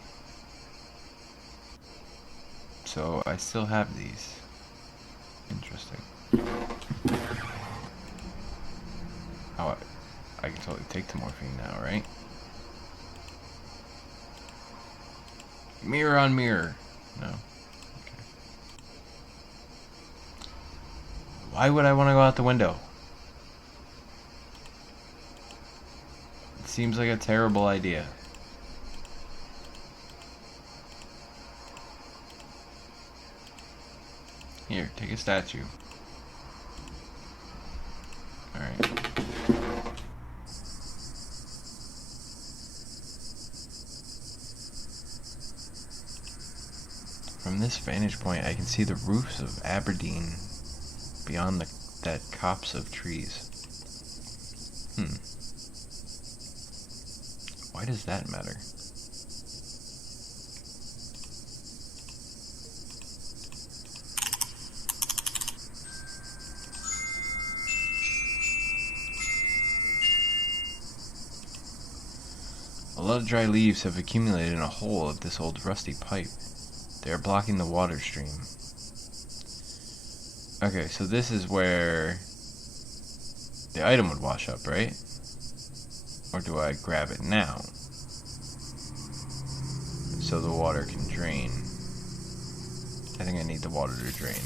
So I still have these. Interesting. Oh, I can totally take the morphine now, right? Mirror on mirror. No. Okay. Why would I want to go out the window? It seems like a terrible idea. Here, take a statue. Alright. From this vantage point, I can see the roofs of Aberdeen beyond that copse of trees. Why does that matter? A lot of dry leaves have accumulated in a hole of this old rusty pipe. They are blocking the water stream. Okay, so this is where the item would wash up, right? Or do I grab it now so the water can drain? I think I need the water to drain.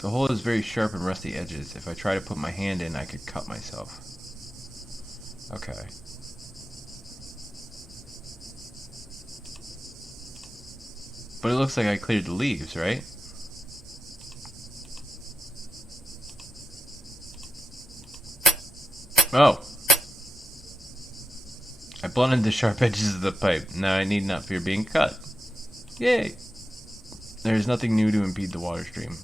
The hole has very sharp and rusty edges. If I try to put my hand in, I could cut myself. Okay. But it looks like I cleared the leaves, right? Oh! I blunted the sharp edges of the pipe. Now I need not fear being cut. Yay! There is nothing new to impede the water stream.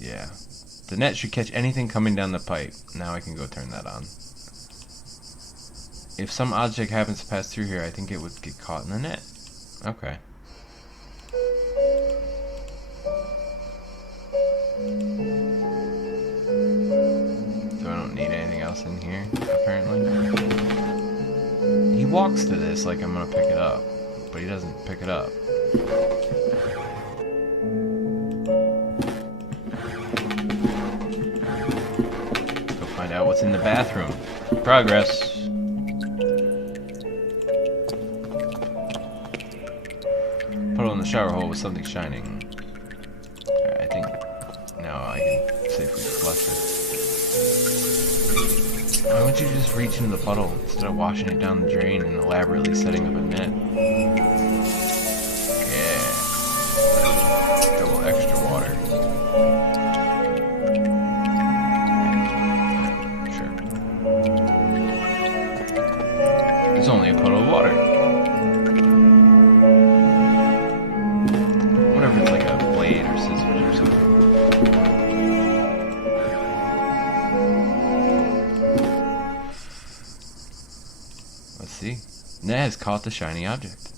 Yeah. The net should catch anything coming down the pipe. Now I can go turn that on. If some object happens to pass through here, I think it would get caught in the net. Okay. So I don't need anything else in here, apparently. He walks to this like I'm gonna pick it up, but he doesn't pick it up. out what's in the bathroom. Progress. Puddle in the shower hole with something shining. I think now I can safely flush it. Why don't you just reach into the puddle instead of washing it down the drain and elaborately setting up a net? Yeah. Double extra water. Sure. It's only a puddle of water. Whatever, it's like a blade or scissors or something. Let's see. Net has caught the shiny object.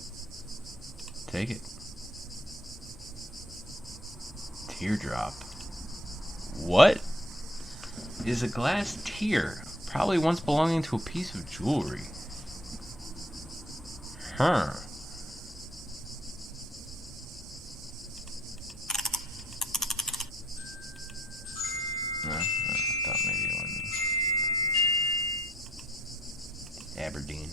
Take it. Teardrop. What? It is a glass tear, probably once belonging to a piece of jewelry. Huh. No, I thought maybe it wasn't. Aberdeen.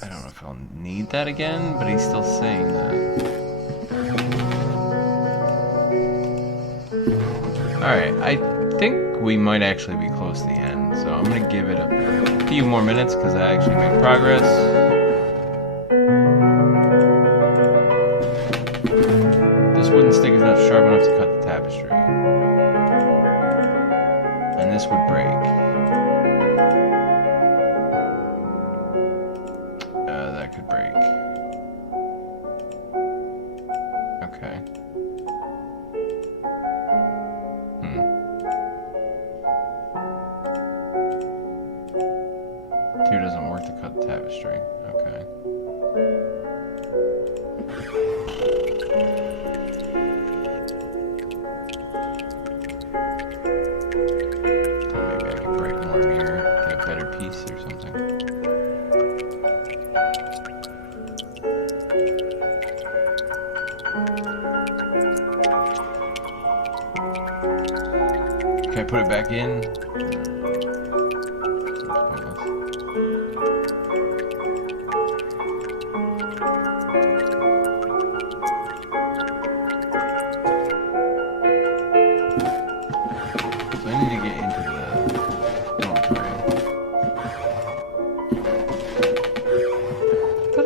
I don't know if I'll need that again, but he's still saying that. Alright, I think we might actually be close to the end, so I'm gonna give it a few more minutes because I actually made progress. This wooden stick is not sharp enough to cut the tapestry. And this would break. That could break. Okay. Tear doesn't work to cut the tapestry. Okay. Maybe I could break more mirror, get a better piece or something. Can I put it back in?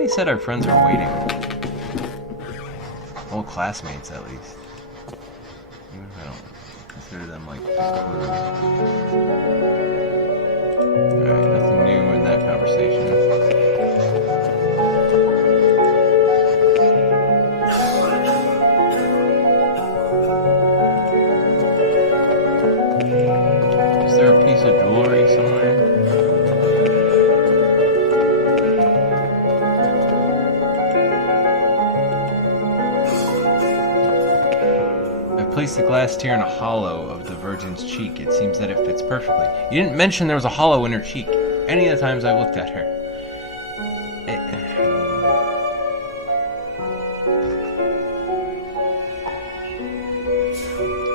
He said our friends are waiting. Old classmates, at least. Even if I don't consider them like close. Alright, nothing new in that conversation. Is there a piece of jewelry somewhere? Place the glass tear in a hollow of the virgin's cheek. It seems that it fits perfectly. You didn't mention there was a hollow in her cheek any of the times I looked at her.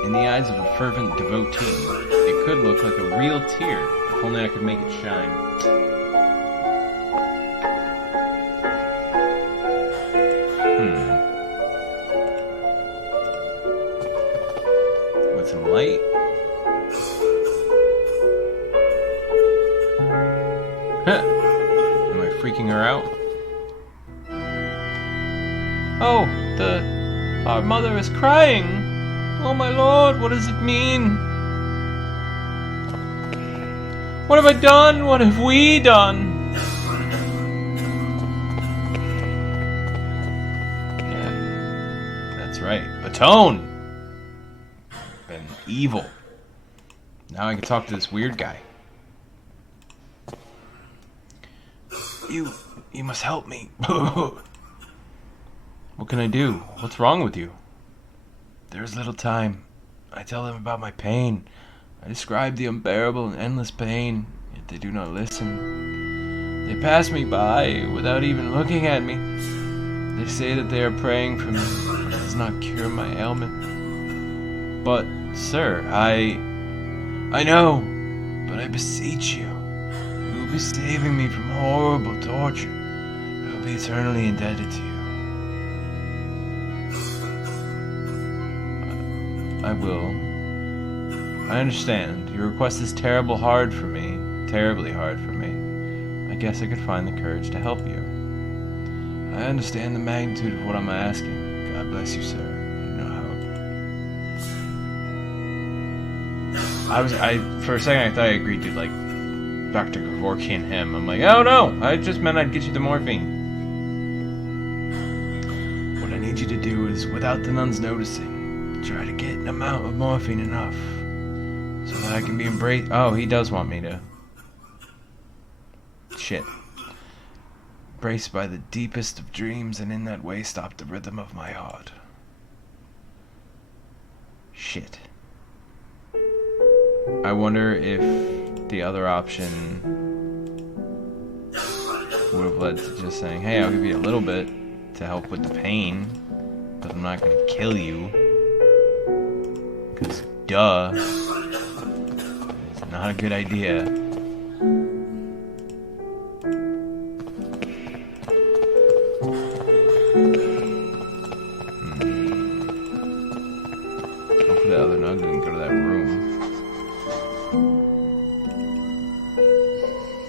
In the eyes of a fervent devotee, it could look like a real tear, if only I could make it shine. Some light. Huh. Am I freaking her out? Oh, our mother is crying. Oh my lord, what does it mean? What have I done? What have we done? Yeah, that's right. Atone! Been evil. Now I can talk to this weird guy. You must help me. What can I do? What's wrong with you? There is little time. I tell them about my pain. I describe the unbearable and endless pain, yet they do not listen. They pass me by without even looking at me. They say that they are praying for me, but it does not cure my ailment. But, sir, I know, but I beseech you, you will be saving me from horrible torture. I will be eternally indebted to you. I will. I understand. Your request is terribly hard for me. I guess I could find the courage to help you. I understand the magnitude of what I'm asking. God bless you, sir. You know how. For a second I thought I agreed to like Dr. Kevorkian him. I'm like, oh no, I just meant I'd get you the morphine. What I need you to do is, without the nuns noticing, try to get an amount of morphine enough so that I can be embraced. Oh, he does want me to. Shit. Embraced by the deepest of dreams, and in that way stop the rhythm of my heart. Shit. I wonder if the other option would have led to just saying, hey, I'll give you a little bit to help with the pain, but I'm not gonna kill you. Because, duh. It's not a good idea. Hopefully the other nun didn't go to that room.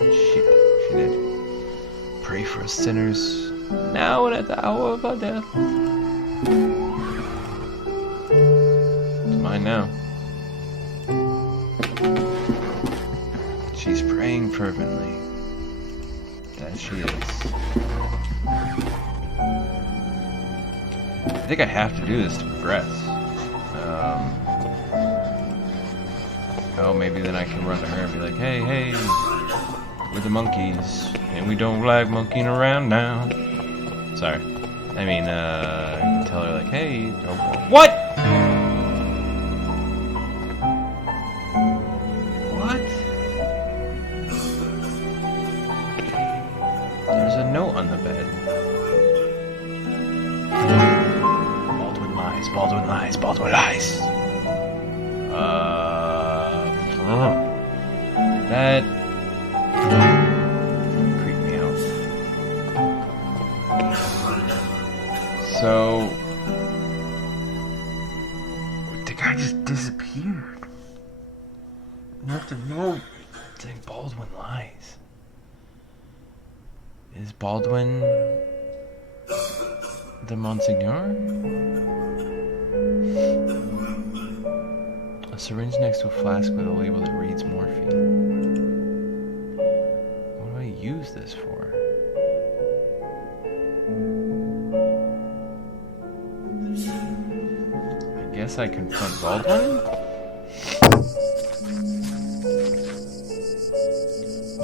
Shit, she did. Pray for us sinners, now and at the hour of our death. It's mine now. She's praying fervently. That she is. I think I have to do this to progress. Oh, maybe then I can run to her and be like, hey, we're the monkeys, and we don't like monkeying around now. Sorry. I mean, I can tell her, like, hey, what? What? There's a note on the bed. Baldwin lies, Baldwin lies, Baldwin lies. That creeped me out. So the guy just disappeared. Left a note saying Baldwin lies. Is Baldwin the Monsignor? A syringe next to a flask with a label that reads morphine. What do I use this for? I guess I confront Baldwin?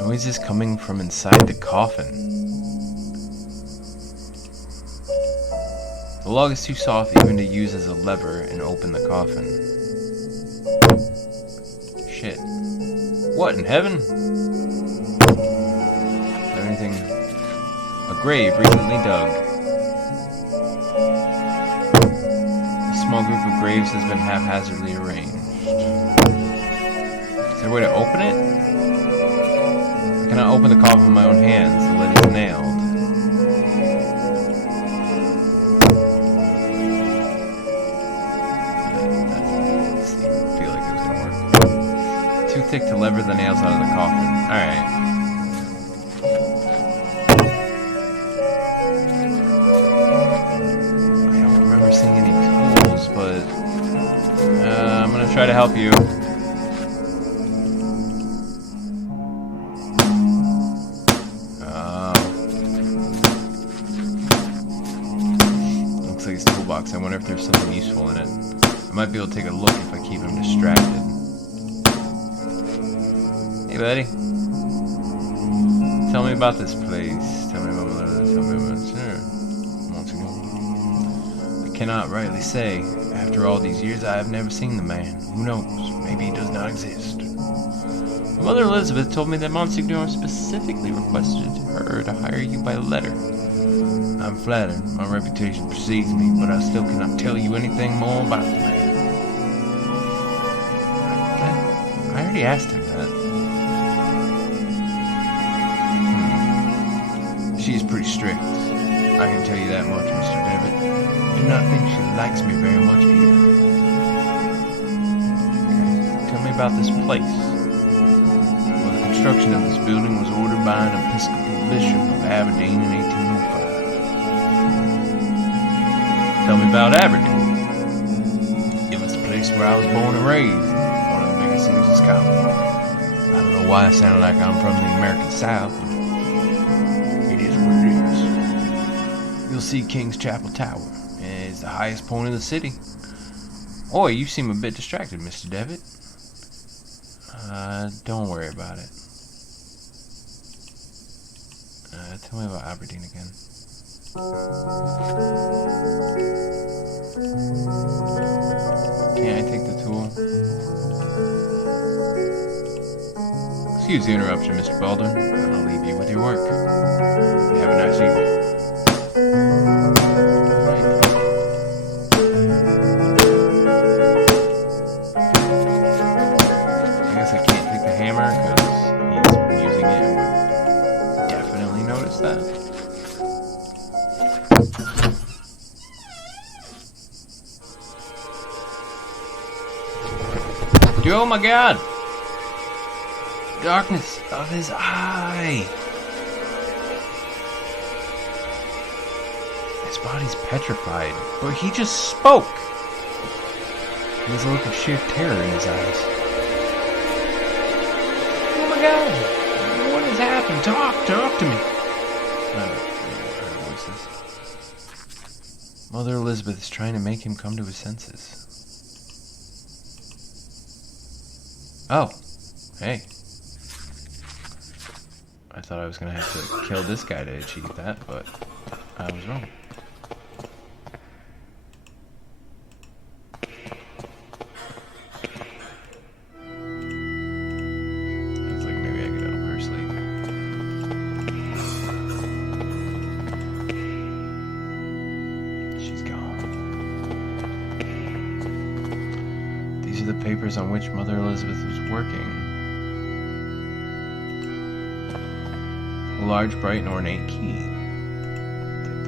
Noises coming from inside the coffin. The log is too soft even to use as a lever and open the coffin. Shit. What in heaven? Is there anything? A grave recently dug. A small group of graves has been haphazardly arranged. Is there a way to open it? I cannot open the coffin with my own hands. The lid is nailed. Too thick to lever the nails out of the coffin. Alright. I don't remember seeing any tools, but I'm gonna try to help you. Looks like his toolbox. I wonder if there's something useful in it. I might be able to take a look if I keep him distracted. Hey, buddy. Tell me about this place. Tell me about sure. I cannot rightly say. After all these years, I have never seen the man. Who knows? Maybe he does not exist. My mother Elizabeth told me that Monsignor specifically requested her to hire you by letter. I'm flattered. My reputation precedes me, but I still cannot tell you anything more about the man. I already asked him that. She is pretty strict. I can tell you that much, Mr. Devitt. I do not think she likes me very much either. Okay. Tell me about this place. Well, the construction of this building was ordered by an Episcopal bishop of Aberdeen in 1805. Tell me about Aberdeen. It was the place where I was born and raised, one of the biggest cities in Scotland. I don't know why I sound like I'm from the American South, but it is what it is. You'll see King's Chapel Tower. It's the highest point of the city. Oi, you seem a bit distracted, Mr. Devitt. Don't worry about it. Tell me about Aberdeen again. Can't I take the tool? Excuse the interruption, Mr. Baldwin. I'll leave you with your work. Have a nice evening. I guess I can't take the hammer because he's using it and would definitely notice that. Oh my god! Darkness of his eye! His body's petrified, but he just spoke! There's a look of sheer terror in his eyes. Oh my god! What has happened? Talk to me! Mother Elizabeth is trying to make him come to his senses. Oh, hey. I thought I was gonna have to kill this guy to achieve that, but I was wrong. It's like maybe I could help her sleep. She's gone. These are the papers on which Mother Elizabeth was working. A large, bright, and ornate key. Take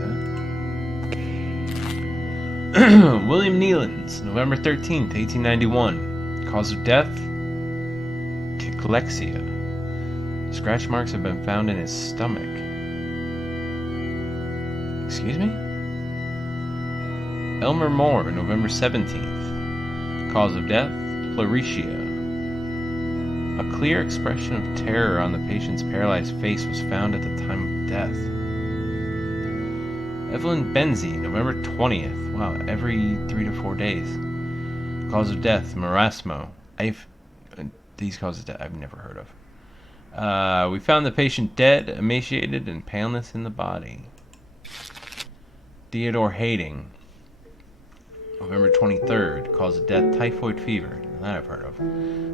that. William Nealons, November 13th, 1891. Cause of death? Cachexia. Scratch marks have been found in his stomach. Excuse me? Elmer Moore, November 17th. Cause of death? Pleuresia. A clear expression of terror on the patient's paralyzed face was found at the time of death. Evelyn Benzie, November 20th. Wow, every 3 to 4 days. Cause of death, marasmo. These causes of death I've never heard of. We found the patient dead, emaciated, and paleness in the body. Theodore Hading, November 23rd. Cause of death, typhoid fever. That I've heard of.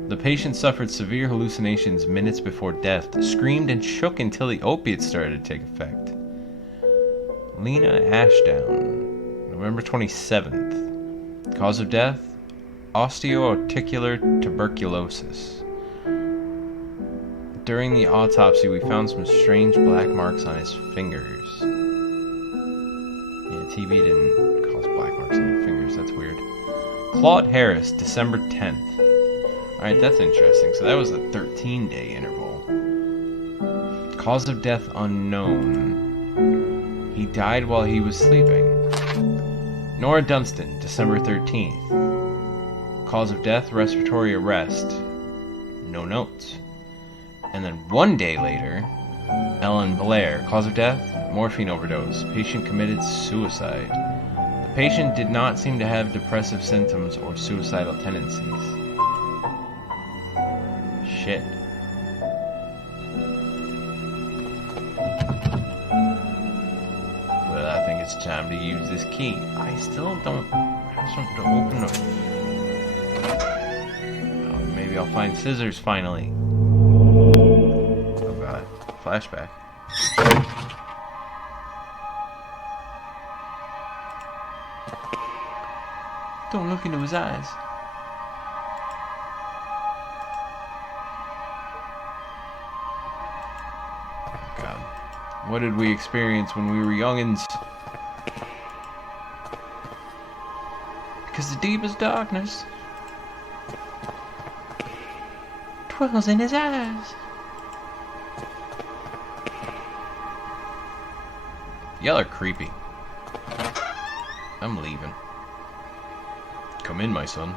The patient suffered severe hallucinations minutes before death, screamed and shook until the opiates started to take effect. Lena Ashdown, November 27th. Cause of death, osteoarticular tuberculosis. During the autopsy, we found some strange black marks on his fingers. Yeah, TB didn't cause black marks on your fingers, that's weird. Claude Harris, December 10th. Alright, that's interesting. So that was a 13-day interval. Cause of death unknown. He died while he was sleeping. Nora Dunstan, December 13th. Cause of death, respiratory arrest. No notes. And then 1 day later, Ellen Blair. Cause of death, morphine overdose. Patient committed suicide. The patient did not seem to have depressive symptoms or suicidal tendencies. Shit. Well, I think it's time to use this key. I still don't have something to open the... Oh, maybe I'll find scissors finally. Oh god. Flashback. Don't look into his eyes. God. What did we experience when we were youngins? Because the deepest darkness dwells in his eyes. Y'all are creepy. I'm leaving. Come in, my son.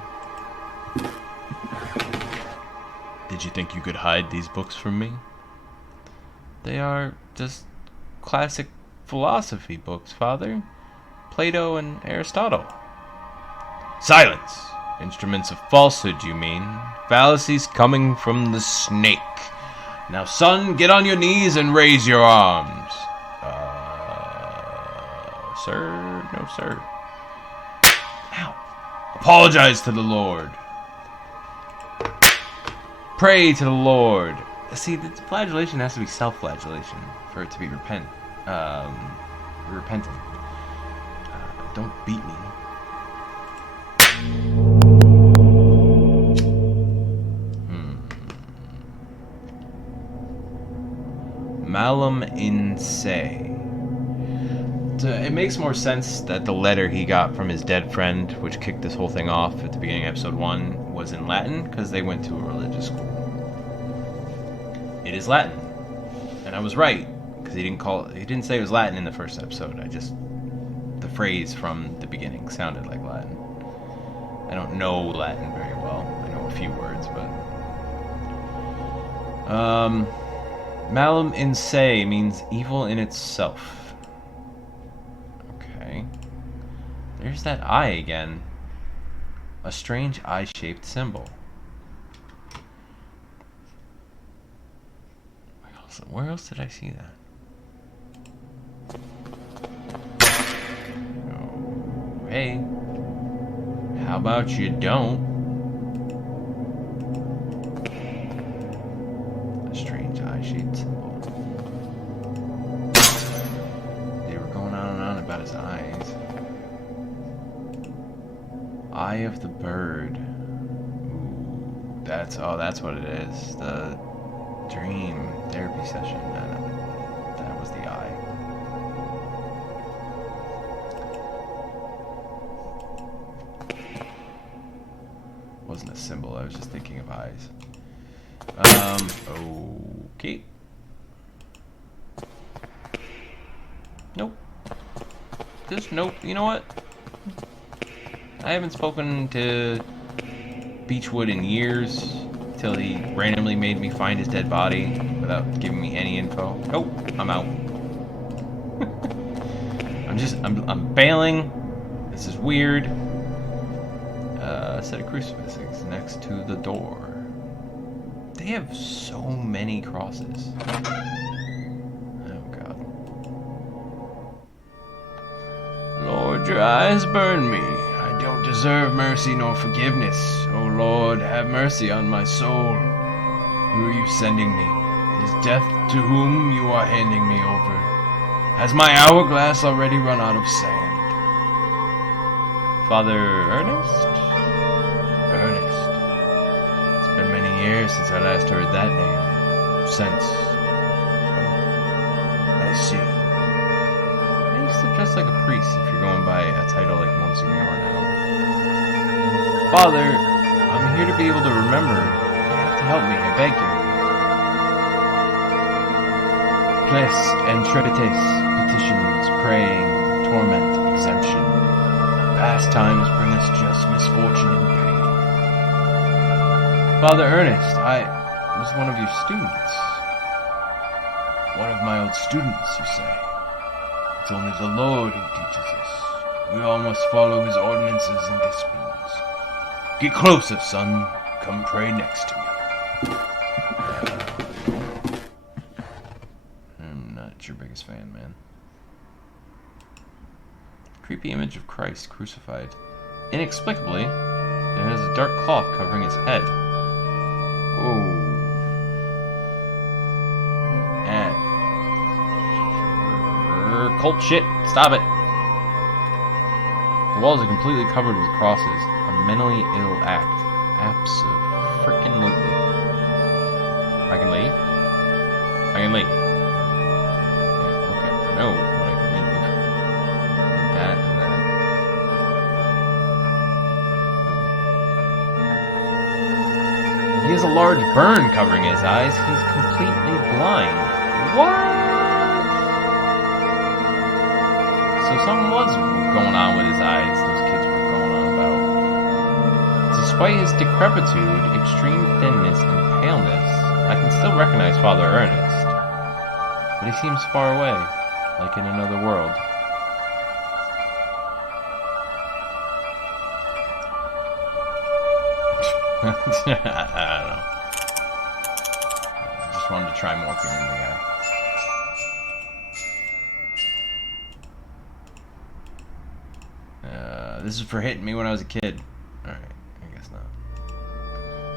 Did you think you could hide these books from me? They are just classic philosophy books, Father. Plato and Aristotle. Silence! Instruments of falsehood, you mean? Fallacies coming from the snake. Now, son, get on your knees and raise your arms. Sir? No, sir. Ow. Apologize to the Lord. Pray to the Lord. See, the flagellation has to be self-flagellation for it to be repentant. Don't beat me. Malum in se. It makes more sense that the letter he got from his dead friend, which kicked this whole thing off at the beginning of episode 1, was in Latin, because they went to a religious school. It is Latin. And I was right, because he didn't say it was Latin in the first episode. The phrase from the beginning sounded like Latin. I don't know Latin very well. I know a few words, but... Malum in se means evil in itself. Okay. There's that eye again. A strange eye-shaped symbol. Where else did I see that? Oh, hey. How about you don't? A strange eye-shaped symbol. They were going on and on about his eyes. Eye of the bird. Ooh, that's what it is. The dream therapy session. That was the eye. Wasn't a symbol. I was just thinking of eyes. Okay. Nope. Just nope. You know what? I haven't spoken to Beechwood in years, till he randomly made me find his dead body without giving me any info. Nope, I'm out. I'm bailing. This is weird. A set of crucifixes next to the door. They have so many crosses. Oh God. Lord, your eyes burn me. I don't deserve mercy nor forgiveness. O Lord, have mercy on my soul. Who are you sending me? It is death to whom you are handing me over. Has my hourglass already run out of sand? Father Ernest? Ernest. It's been many years since I last heard that name. Since... Oh, I see. I used to dress like a priest if you're going by a title like Monsignor now. Father, I'm here to be able to remember. You have to help me, I beg you. Ples entretes, petitions, praying, torment, exemption. Past times bring us just misfortune and pain. Father Ernest, I was one of your students. One of my old students, you say? It's only the Lord who teaches us. We all must follow his ordinances and disciplines. Get closer, son. Come pray next to me. I'm not your biggest fan, man. Creepy image of Christ crucified. Inexplicably, it has a dark cloth covering his head. Whoa. Cult shit. Stop it. The walls are completely covered with crosses. A mentally ill act. Abso-freaking-lutely. I can leave? I can leave. Okay, no, but I can leave. And that and that. He has a large burn covering his eyes. He's completely blind. What? So something was going on with his eyes. Those kids were going on about. Despite his decrepitude, extreme thinness, and paleness, I can still recognize Father Ernest. But he seems far away, like in another world. I don't know. I just wanted to try morphing in the guy. This is for hitting me when I was a kid. Alright, I guess not.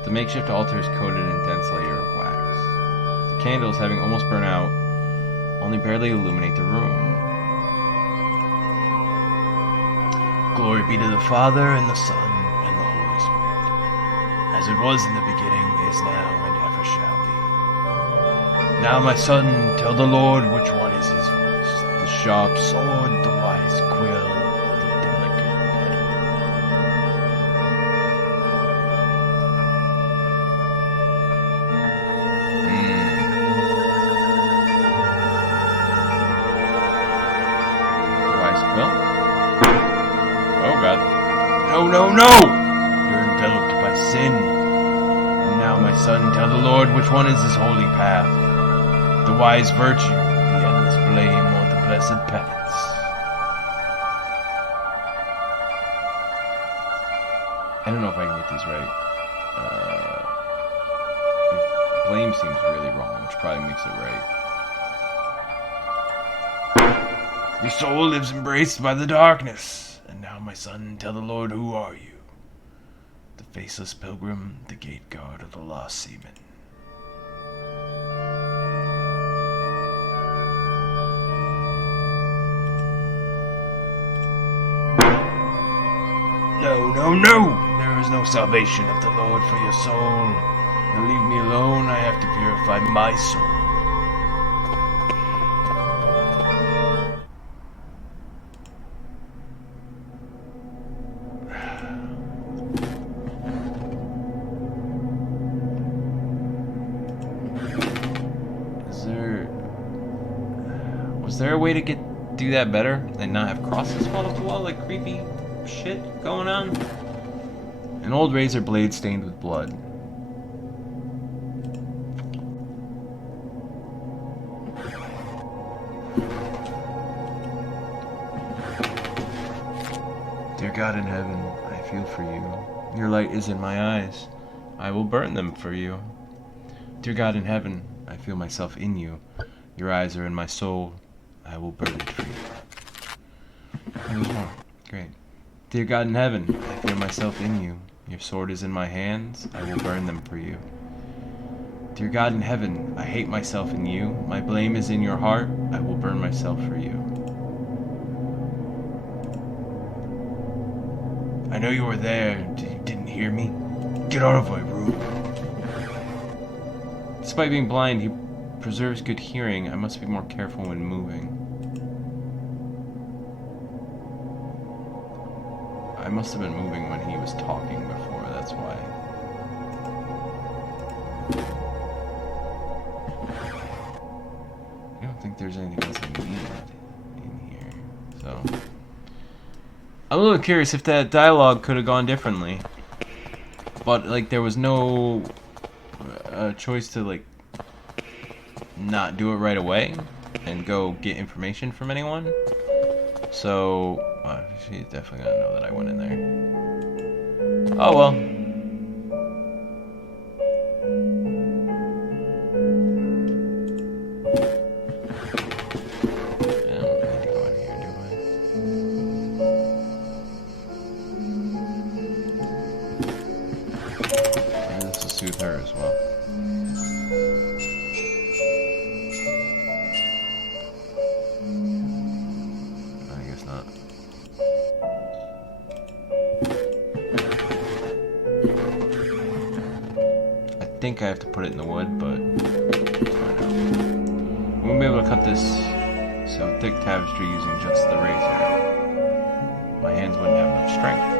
The makeshift altar is coated in a dense layer of wax. The candles, having almost burned out, only barely illuminate the room. Glory be to the Father, and the Son, and the Holy Spirit, as it was in the beginning, is now, and ever shall be. Now, my son, tell the Lord which one is his voice, the sharp sword, the wise quill, or the delicate petal. The wise quill? Oh God. No, no, no! You're enveloped by sin. And now, my son, tell the Lord which one is his holy path. The wise virtue, the endless blame, or the blessed penance. I don't know if I can get these right. Blame seems really wrong, which probably makes it right. Your soul lives embraced by the darkness. And now, my son, tell the Lord, who are you? The faceless pilgrim, the gate guard of the lost seaman. No, no, no! There is no salvation of the Lord for your soul. Now leave me alone, I have to purify my soul. Was there a way to do that better and not have crosses fall off the wall like creepy shit going on? An old razor blade stained with blood. Dear God in heaven, I feel for you. Your light is in my eyes. I will burn them for you. Dear God in heaven, I feel myself in you. Your eyes are in my soul. I will burn it for you. There's more. Great. Dear God in heaven, I feel myself in you. Your sword is in my hands. I will burn them for you. Dear God in heaven, I hate myself in you. My blame is in your heart. I will burn myself for you. I know you were there. You didn't hear me? Get out of my room. Despite being blind, he preserves good hearing. I must be more careful when moving. I must have been moving when he was talking before, that's why. I don't think there's anything else I needed in here, so... I'm a little curious if that dialogue could have gone differently. But, like, there was no choice to, like, not do it right away and go get information from anyone. So, she's definitely gonna know that I went in there. Oh well. I don't need to go in here, do I? Maybe this will soothe her as well. think I have to put it in the wood, but why not? We won't be able to cut this so thick tapestry using just the razor. My hands wouldn't have enough strength.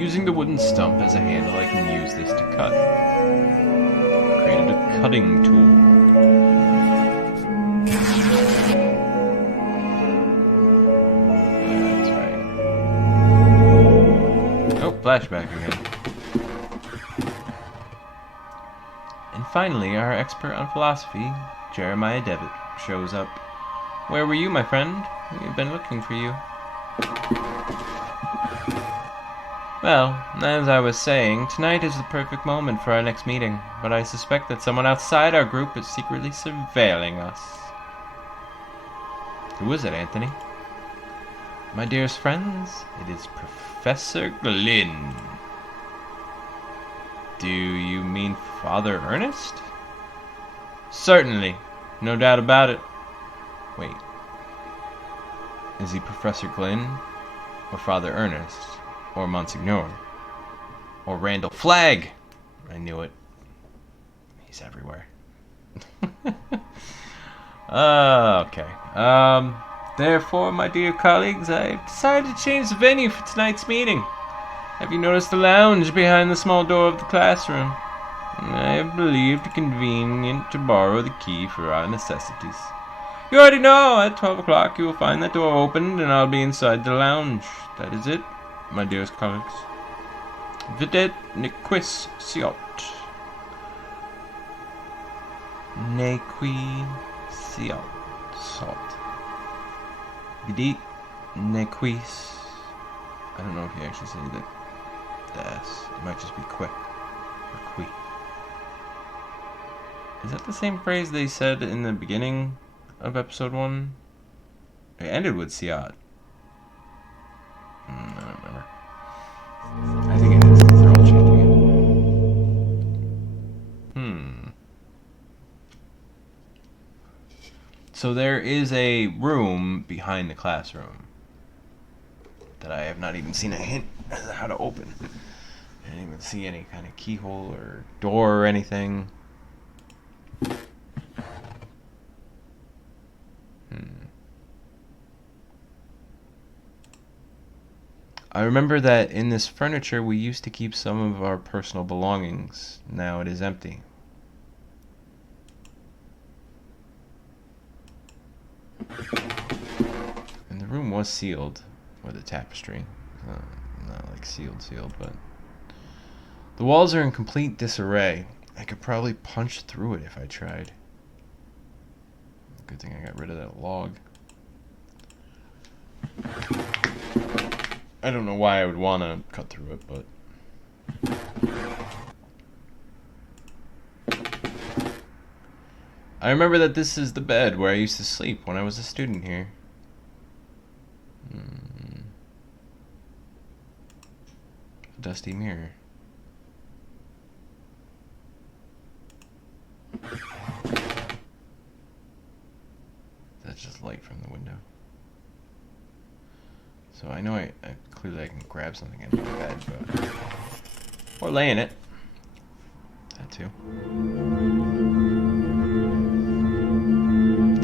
Using the wooden stump as a handle, I can use this to cut. I created a cutting tool. That's right. Oh, flashback again. And finally, our expert on philosophy, Jeremiah Devitt, shows up. Where were you, my friend? We've been looking for you. Well, as I was saying, tonight is the perfect moment for our next meeting, but I suspect that someone outside our group is secretly surveilling us. Who is it, Anthony? My dearest friends, it is Professor Glynn. Do you mean Father Ernest? Certainly, no doubt about it. Wait. Is he Professor Glynn? Or Father Ernest? Or Monsignor? Or Randall Flagg? I knew it. He's everywhere. Okay. Therefore, my dear colleagues, I've decided to change the venue for tonight's meeting. Have you noticed the lounge behind the small door of the classroom? I have believed it convenient to borrow the key for our necessities. You already know, at 12 o'clock you will find that door opened and I'll be inside the lounge. That is it, my dearest colleagues. Videt nequis siot. Nequi siot. Salt. Videt nequis. I don't know if you actually say the S. It might just be quick. Or qui. Is that the same phrase they said in the beginning of episode 1? It ended with siot. I don't remember. I think it is. They're all changing it. So there is a room behind the classroom that I have not even seen a hint as to how to open. I didn't even see any kind of keyhole or door or anything. I remember that in this furniture we used to keep some of our personal belongings. Now it is empty. And the room was sealed with a tapestry. Not like sealed, but the walls are in complete disarray. I could probably punch through it if I tried. Good thing I got rid of that log. I don't know why I would want to cut through it, but I remember that this is the bed where I used to sleep when I was a student here. A dusty mirror. That's just light from the window. So I know I clearly I can grab something in the bed, but or lay in it. That too.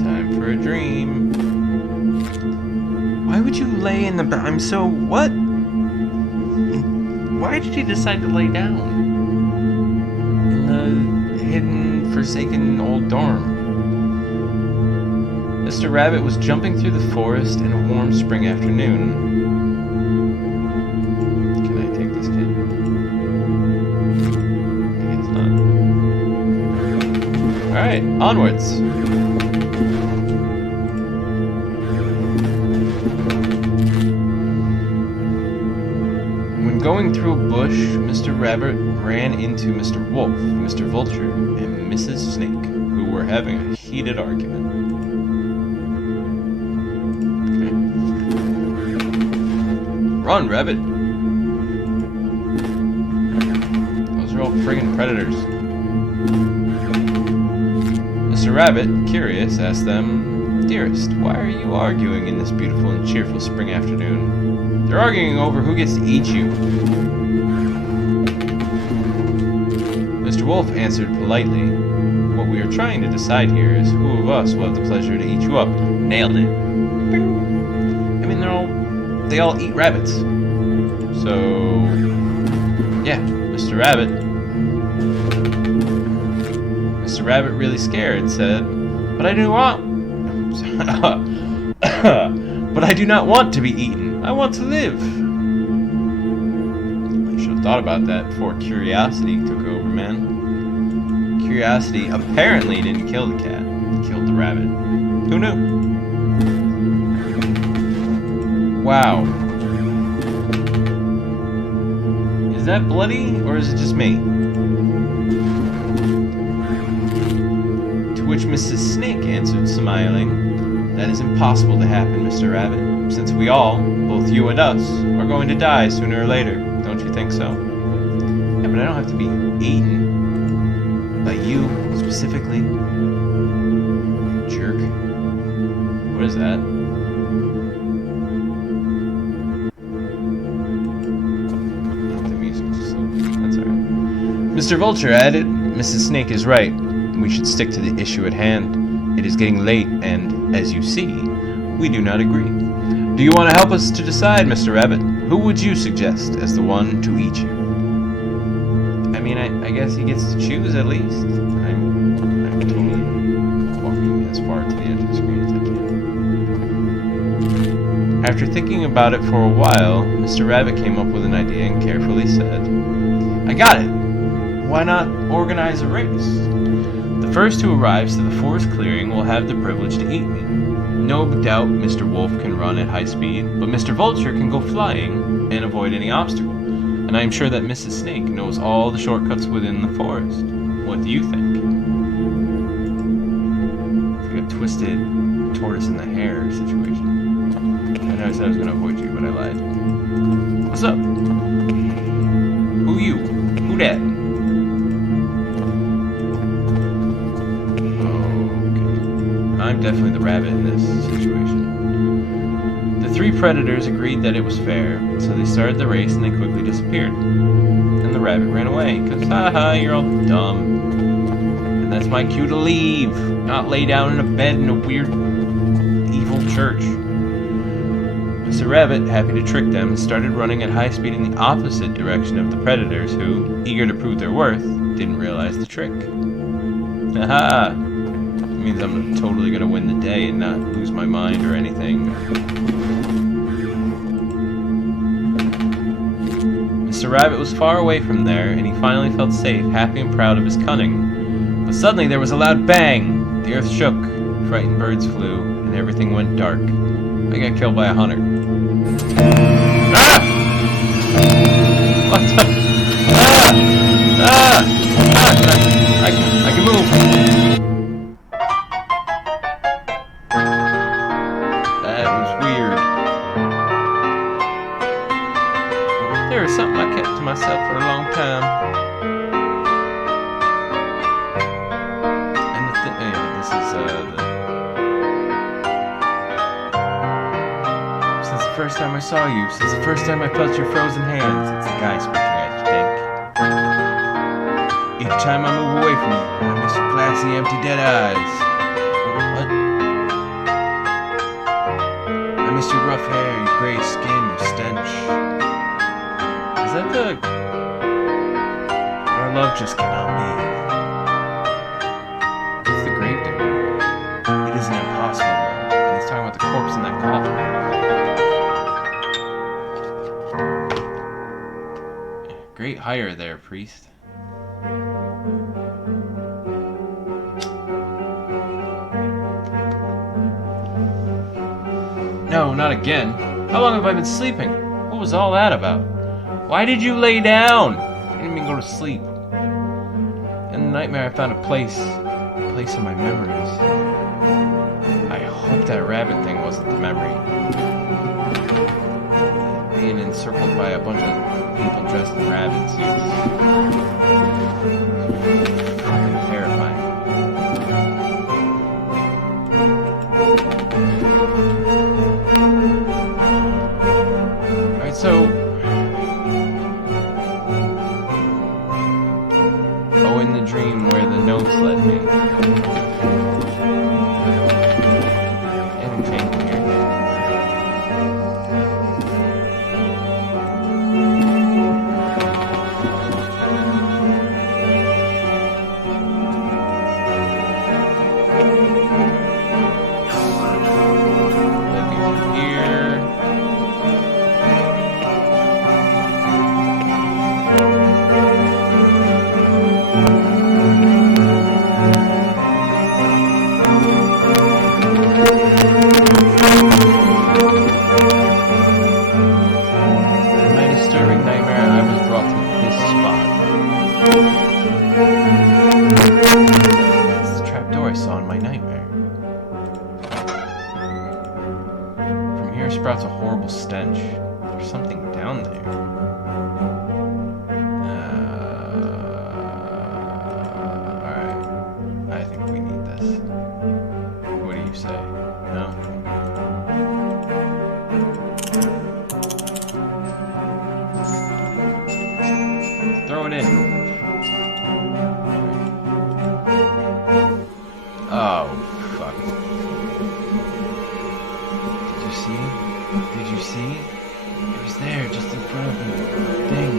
Time for a dream. Why would you lay in the bed? I'm so what? Why did you decide to lay down in the hidden, forsaken old dorm? Mr. Rabbit was jumping through the forest in a warm spring afternoon. Can I take this kid? I guess not. Alright, onwards. When going through a bush, Mr. Rabbit ran into Mr. Wolf, Mr. Vulture, and Mrs. Snake, who were having a heated argument. Run, Rabbit! Those are all friggin' predators. Mr. Rabbit, curious, asked them, "Dearest, why are you arguing in this beautiful and cheerful spring afternoon?" "They're arguing over who gets to eat you." Wolf answered politely, "What we are trying to decide here is who of us will have the pleasure to eat you up." Nailed it. I mean, they all eat rabbits. So, yeah, Mr. Rabbit. Mr. Rabbit, really scared, said, "But I do want, but I do not want to be eaten. I want to live." I should have thought about that before curiosity took over, man. Curiosity apparently didn't kill the cat. It killed the rabbit. Who knew? Wow. Is that bloody, or is it just me? To which Mrs. Snake answered, smiling, "That is impossible to happen, Mr. Rabbit, since we all, both you and us, are going to die sooner or later. Don't you think so?" Yeah, but I don't have to be eaten. By you, specifically. Jerk. What is that? The music just that's alright. Mr. Vulture added, "Mrs. Snake is right. We should stick to the issue at hand. It is getting late, and, as you see, we do not agree. Do you want to help us to decide, Mr. Rabbit? Who would you suggest as the one to eat you?" I mean, I guess he gets to choose at least. I'm totally walking as far to the edge of the screen as I can. After thinking about it for a while, Mr. Rabbit came up with an idea and carefully said, "I got it! Why not organize a race? The first who arrives to the forest clearing will have the privilege to eat me. No doubt Mr. Wolf can run at high speed, but Mr. Vulture can go flying and avoid any obstacle. And I am sure that Mrs. Snake knows all the shortcuts within the forest. What do you think?" It's like a twisted tortoise in the hare situation. I know I said I was going to avoid you, but I lied. What's up? Who you? Who dat? Okay. I'm definitely the rabbit in this situation. The three predators agreed that it was fair, so they started the race and they quickly disappeared. And the rabbit ran away, because haha, you're all dumb. And that's my cue to leave, not lay down in a bed in a weird, evil church. Mr. Rabbit, happy to trick them, started running at high speed in the opposite direction of the predators who, eager to prove their worth, didn't realize the trick. Haha! It means I'm totally gonna win the day and not lose my mind or anything. Mr. Rabbit was far away from there, and he finally felt safe, happy and proud of his cunning. But suddenly there was a loud bang! The earth shook, frightened birds flew, and everything went dark. I got killed by a hunter. Ah! What the? Ah! I can move! That was weird. There was something I kept to myself for a long time. And this is Since the first time I saw you, since the first time I felt your frozen hands, it's the guy speaking, I think. Each time I move away from you, I miss your glassy, empty, dead eyes. What? I miss your rough hair, your gray skin, your stench. Is that the... Our love just cannot be. It's the grave digger. It isn't impossible, though. And he's talking about the corpse in that coffin. Great hire there, priest. No, not again. How long have I been sleeping? What was all that about? Why did you lay down? I didn't even go to sleep. In the nightmare I found a place in my memories. I hope that rabbit thing wasn't the memory. Being encircled by a bunch of people dressed in rabbit suits. Fucking terrifying. Alright, so... Oh, in the air sprouts a horrible stench. There's something down there. Alright. I think we need this. What do you say? No? Throw it in. Oh, fuck. Did you see? Did you see? It was there, just in front of me. Thing.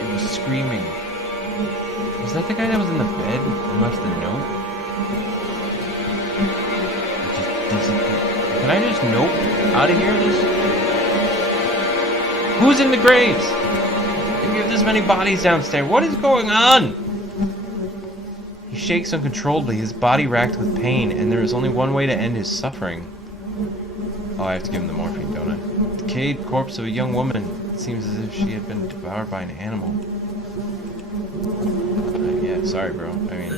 It was screaming. Was that the guy that was in the bed and left the note? Can I just nope out of here? Who's in the graves? If you have this many bodies downstairs, what is going on? He shakes uncontrollably, his body racked with pain, and there is only one way to end his suffering. Oh, I have to give him the morphine, don't I? Decayed corpse of a young woman. It seems as if she had been devoured by an animal. Yeah, sorry, bro. I mean,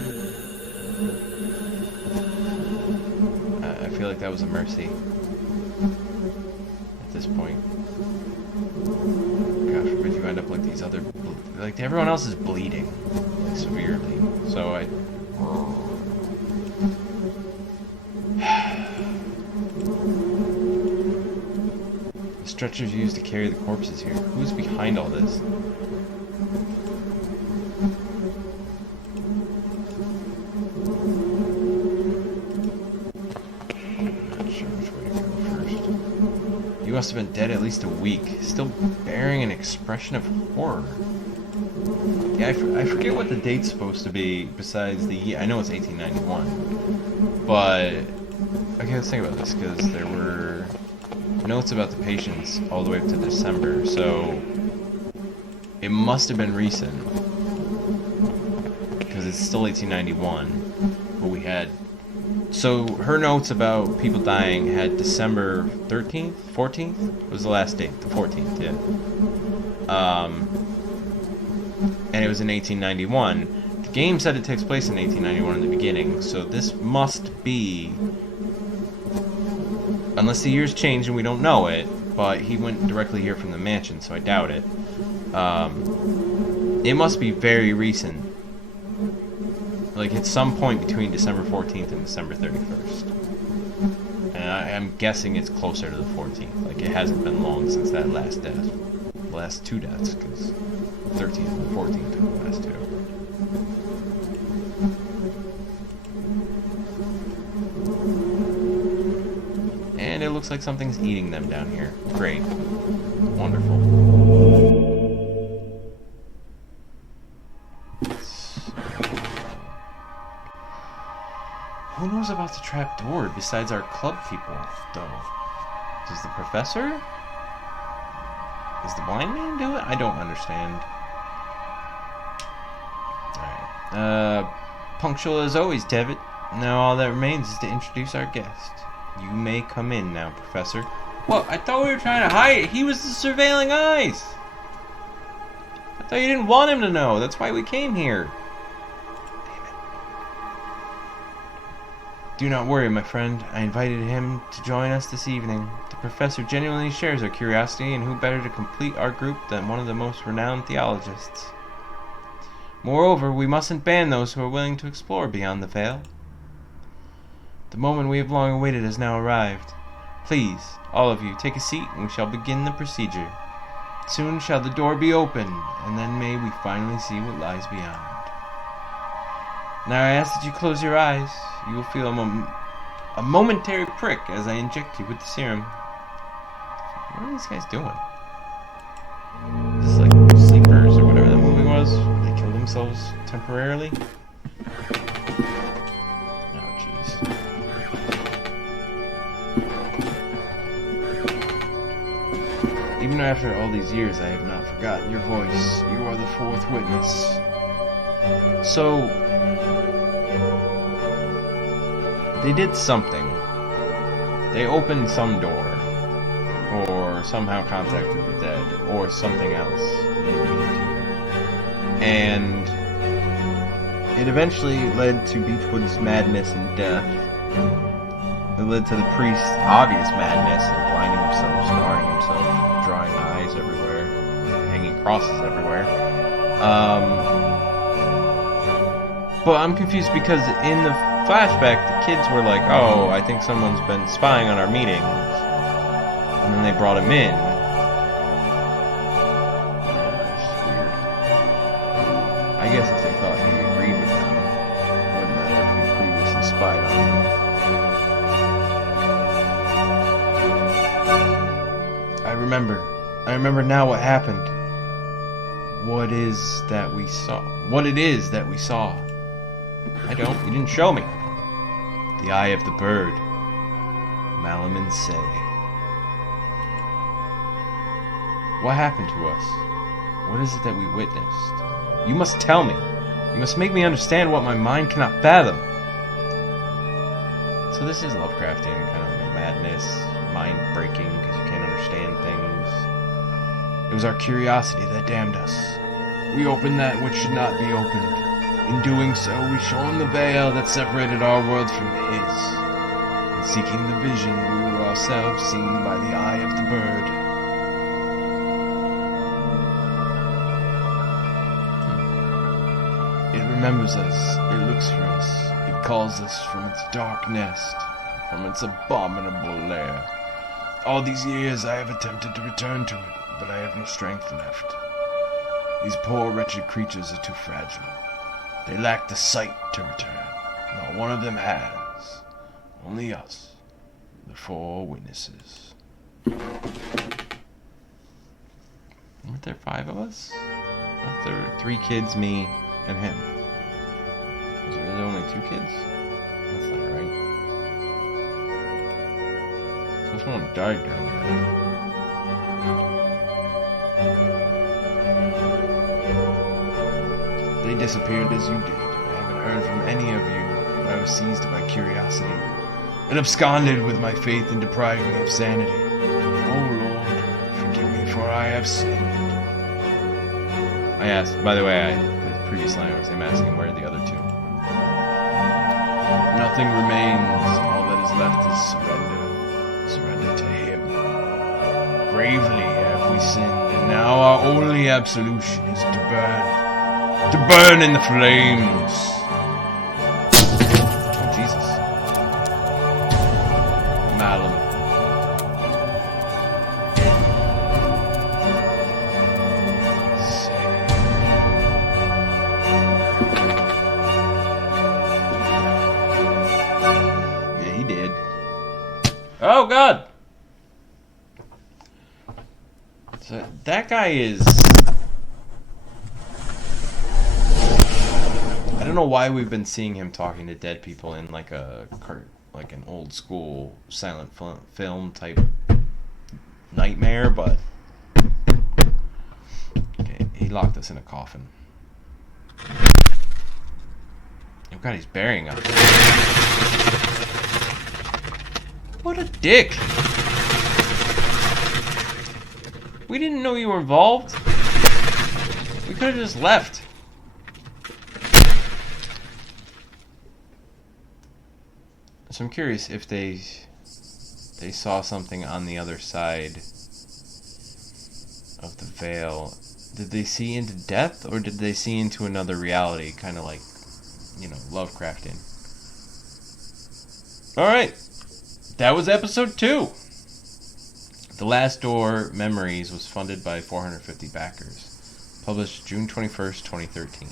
I feel like that was a mercy. At this point. God forbid you end up like these other... Like, everyone else is bleeding. Like, severely. So I... The stretchers used to carry the corpses here. Who's behind all this? You must have been dead at least a week, still bearing an expression of horror. Yeah, I forget what the date's supposed to be besides the year. I know it's 1891, but okay, let's think about this, because there were notes about the patients all the way up to December, so it must have been recent, because it's still 1891, but we had... So her notes about people dying had December 13th, 14th was the last date, the 14th, yeah. And it was in 1891. The game said it takes place in 1891 in the beginning, so this must be, unless the years changed and we don't know it, but he went directly here from the mansion, so I doubt it. It must be very recent. Like, at some point between December 14th and December 31st. And I'm guessing it's closer to the 14th. Like, it hasn't been long since that last death. The last two deaths, because 13th and 14th are the last two. And it looks like something's eating them down here. Great. Wonderful. Who knows about the trap door besides our club people, though? Does the professor? Does the blind man do it? I don't understand. Alright. Punctual as always, Tevitt. Now all that remains is to introduce our guest. You may come in now, Professor. What? I thought we were trying to hide it. He was the surveilling eyes. I thought you didn't want him to know. That's why we came here. Do not worry, my friend. I invited him to join us this evening. The professor genuinely shares our curiosity, and who better to complete our group than one of the most renowned theologists? Moreover, we mustn't ban those who are willing to explore beyond the veil. The moment we have long awaited has now arrived. Please, all of you, take a seat, and we shall begin the procedure. Soon shall the door be opened, and then may we finally see what lies beyond. Now I ask that you close your eyes. You will feel a momentary prick as I inject you with the serum. What are these guys doing? Is this like Sleepers or whatever that movie was? They killed themselves temporarily? Oh, jeez. Even after all these years, I have not forgotten your voice. You are the fourth witness. So... they did something. They opened some door. Or somehow contacted the dead. Or something else. And it eventually led to Beechwood's madness and death. It led to the priest's obvious madness and blinding himself crosses everywhere. But I'm confused because in the flashback, the kids were like, "Oh, I think someone's been spying on our meetings," and then they brought him in. It's just weird. I guess if they thought he agreed with them, it wouldn't matter if he previously spied on them. I remember now what happened. What is that we saw? What it is that we saw? I don't. You didn't show me. The eye of the bird. Malaman Say. What happened to us? What is it that we witnessed? You must tell me. You must make me understand what my mind cannot fathom. So this is Lovecraftian, kind of like a madness, mind-breaking, because you can't understand things. It was our curiosity that damned us. We opened that which should not be opened. In doing so, we shone the veil that separated our world from his. In seeking the vision, we were ourselves seen by the eye of the bird. It remembers us, it looks for us, it calls us from its dark nest, from its abominable lair. All these years I have attempted to return to it, but I have no strength left. These poor wretched creatures are too fragile. They lack the sight to return. Not one of them has. Only us, the four witnesses. Weren't there 5 of us? Weren't there 3 kids, me, and him? Was there really only 2 kids? That's not right. So someone died during that. They disappeared as you did. I haven't heard from any of you, but I was seized by curiosity and absconded with my faith and deprived me of sanity. Oh Lord, forgive me, for I have sinned. I asked, by the way, the previous line was him asking where are the other 2. Nothing remains. All that is left is surrender. Surrender to him. Gravely have we sinned, and now our only absolution is to burn. To burn in the flames. Oh, Jesus. Malum. Yeah, he did. Oh, God. So, that guy is... I don't know why we've been seeing him talking to dead people in like an old school silent film type nightmare, but okay, he locked us in a coffin. Oh God, he's burying us. What a dick! We didn't know you were involved. We could have just left. So I'm curious if they saw something on the other side of the veil. Did they see into death, or did they see into another reality, kind of like, you know, Lovecraftian? Alright, that was episode 2. The Last Door Memories was funded by 450 backers. Published June 21st, 2013.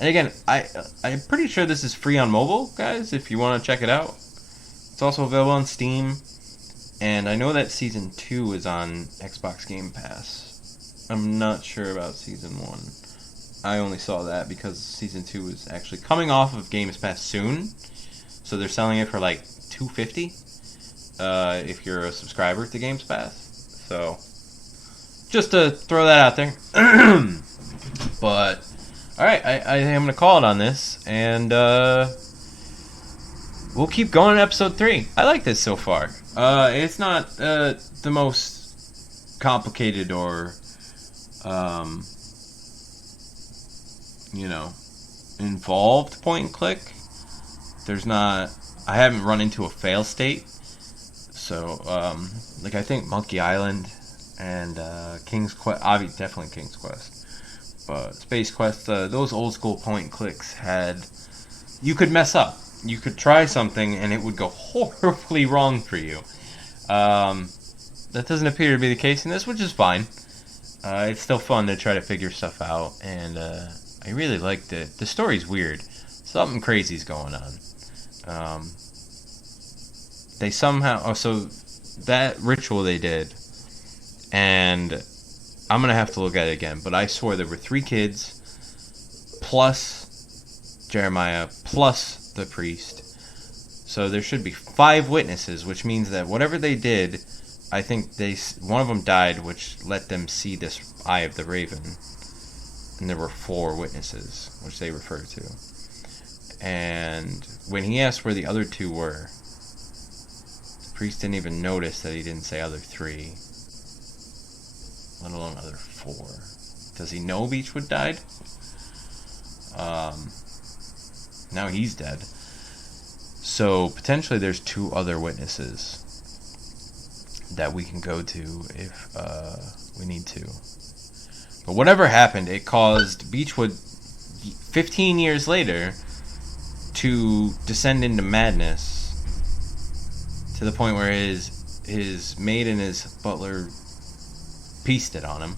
And again, I'm pretty sure this is free on mobile, guys, if you want to check it out. It's also available on Steam. And I know that Season 2 is on Xbox Game Pass. I'm not sure about Season 1. I only saw that because Season 2 is actually coming off of Game Pass soon. So they're selling it for like $250 if you're a subscriber to Game Pass. So, just to throw that out there. But... Alright, I am going to call it on this, and we'll keep going to episode 3. I like this so far. It's not the most complicated or, you know, involved point and click. There's not... I haven't run into a fail state. So, like, I think Monkey Island and King's Quest, obviously definitely King's Quest, but Space Quest, those old school point and clicks had, you could mess up. You could try something and it would go horribly wrong for you. That doesn't appear to be the case in this, which is fine. It's still fun to try to figure stuff out, and I really liked it. The story's weird. Something crazy's going on. They somehow... so that ritual they did, and I'm going to have to look at it again, but I swore there were 3 kids, plus Jeremiah, plus the priest. So there should be 5 witnesses, which means that whatever they did... I think one of them died, which let them see this Eye of the Raven. And there were 4 witnesses, which they refer to. And when he asked where the other 2 were, the priest didn't even notice that he didn't say other 3, let alone other 4. Does he know Beechwood died? Now he's dead. So potentially there's 2 other witnesses that we can go to if we need to. But whatever happened, it caused Beechwood 15 years later to descend into madness to the point where his maid and his butler feasted on him.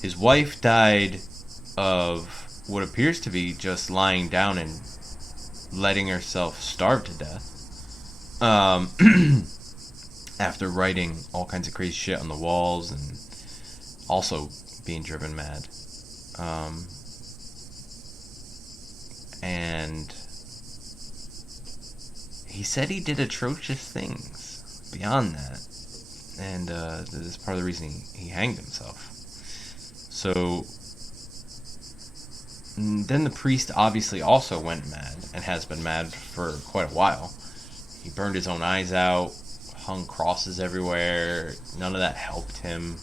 His wife died of what appears to be just lying down and letting herself starve to death. After writing all kinds of crazy shit on the walls and also being driven mad. And he said he did atrocious things beyond that. And this is part of the reason he hanged himself. So then the priest obviously also went mad and has been mad for quite a while. He burned his own eyes out, hung crosses everywhere. None of that helped him.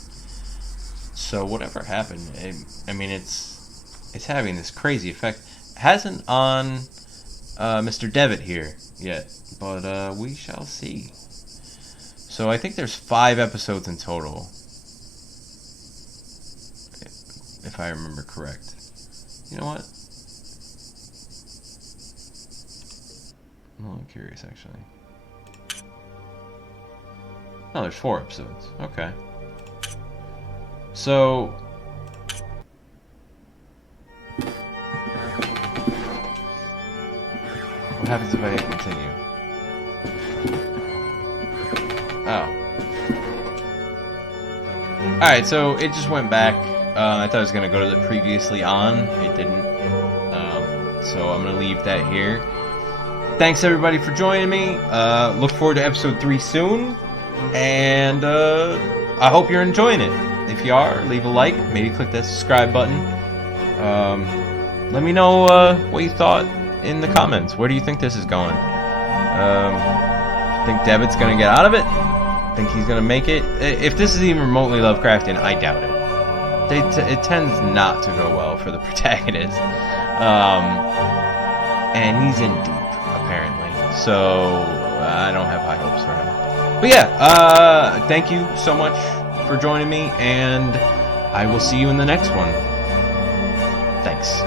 So whatever happened, it's having this crazy effect. It hasn't on Mr. Devitt here yet, but we shall see. So I think there's 5 episodes in total, if I remember correct. You know what? I'm a little curious, actually. Oh, there's 4 episodes. Okay. So... what happens if I hit continue? Oh. Alright, so it just went back. I thought it was going to go to the previously on. It didn't. So I'm going to leave that here. Thanks everybody for joining me. Look forward to episode 3 soon. And I hope you're enjoying it. If you are, leave a like. Maybe click that subscribe button. Let me know what you thought in the comments. Where do you think this is going? Think Devitt's going to get out of it? Think he's going to make it? If this is even remotely Lovecraftian, I doubt it. It tends not to go well for the protagonist. And he's in deep, apparently. So I don't have high hopes for him. But yeah, thank you so much for joining me, and I will see you in the next one. Thanks.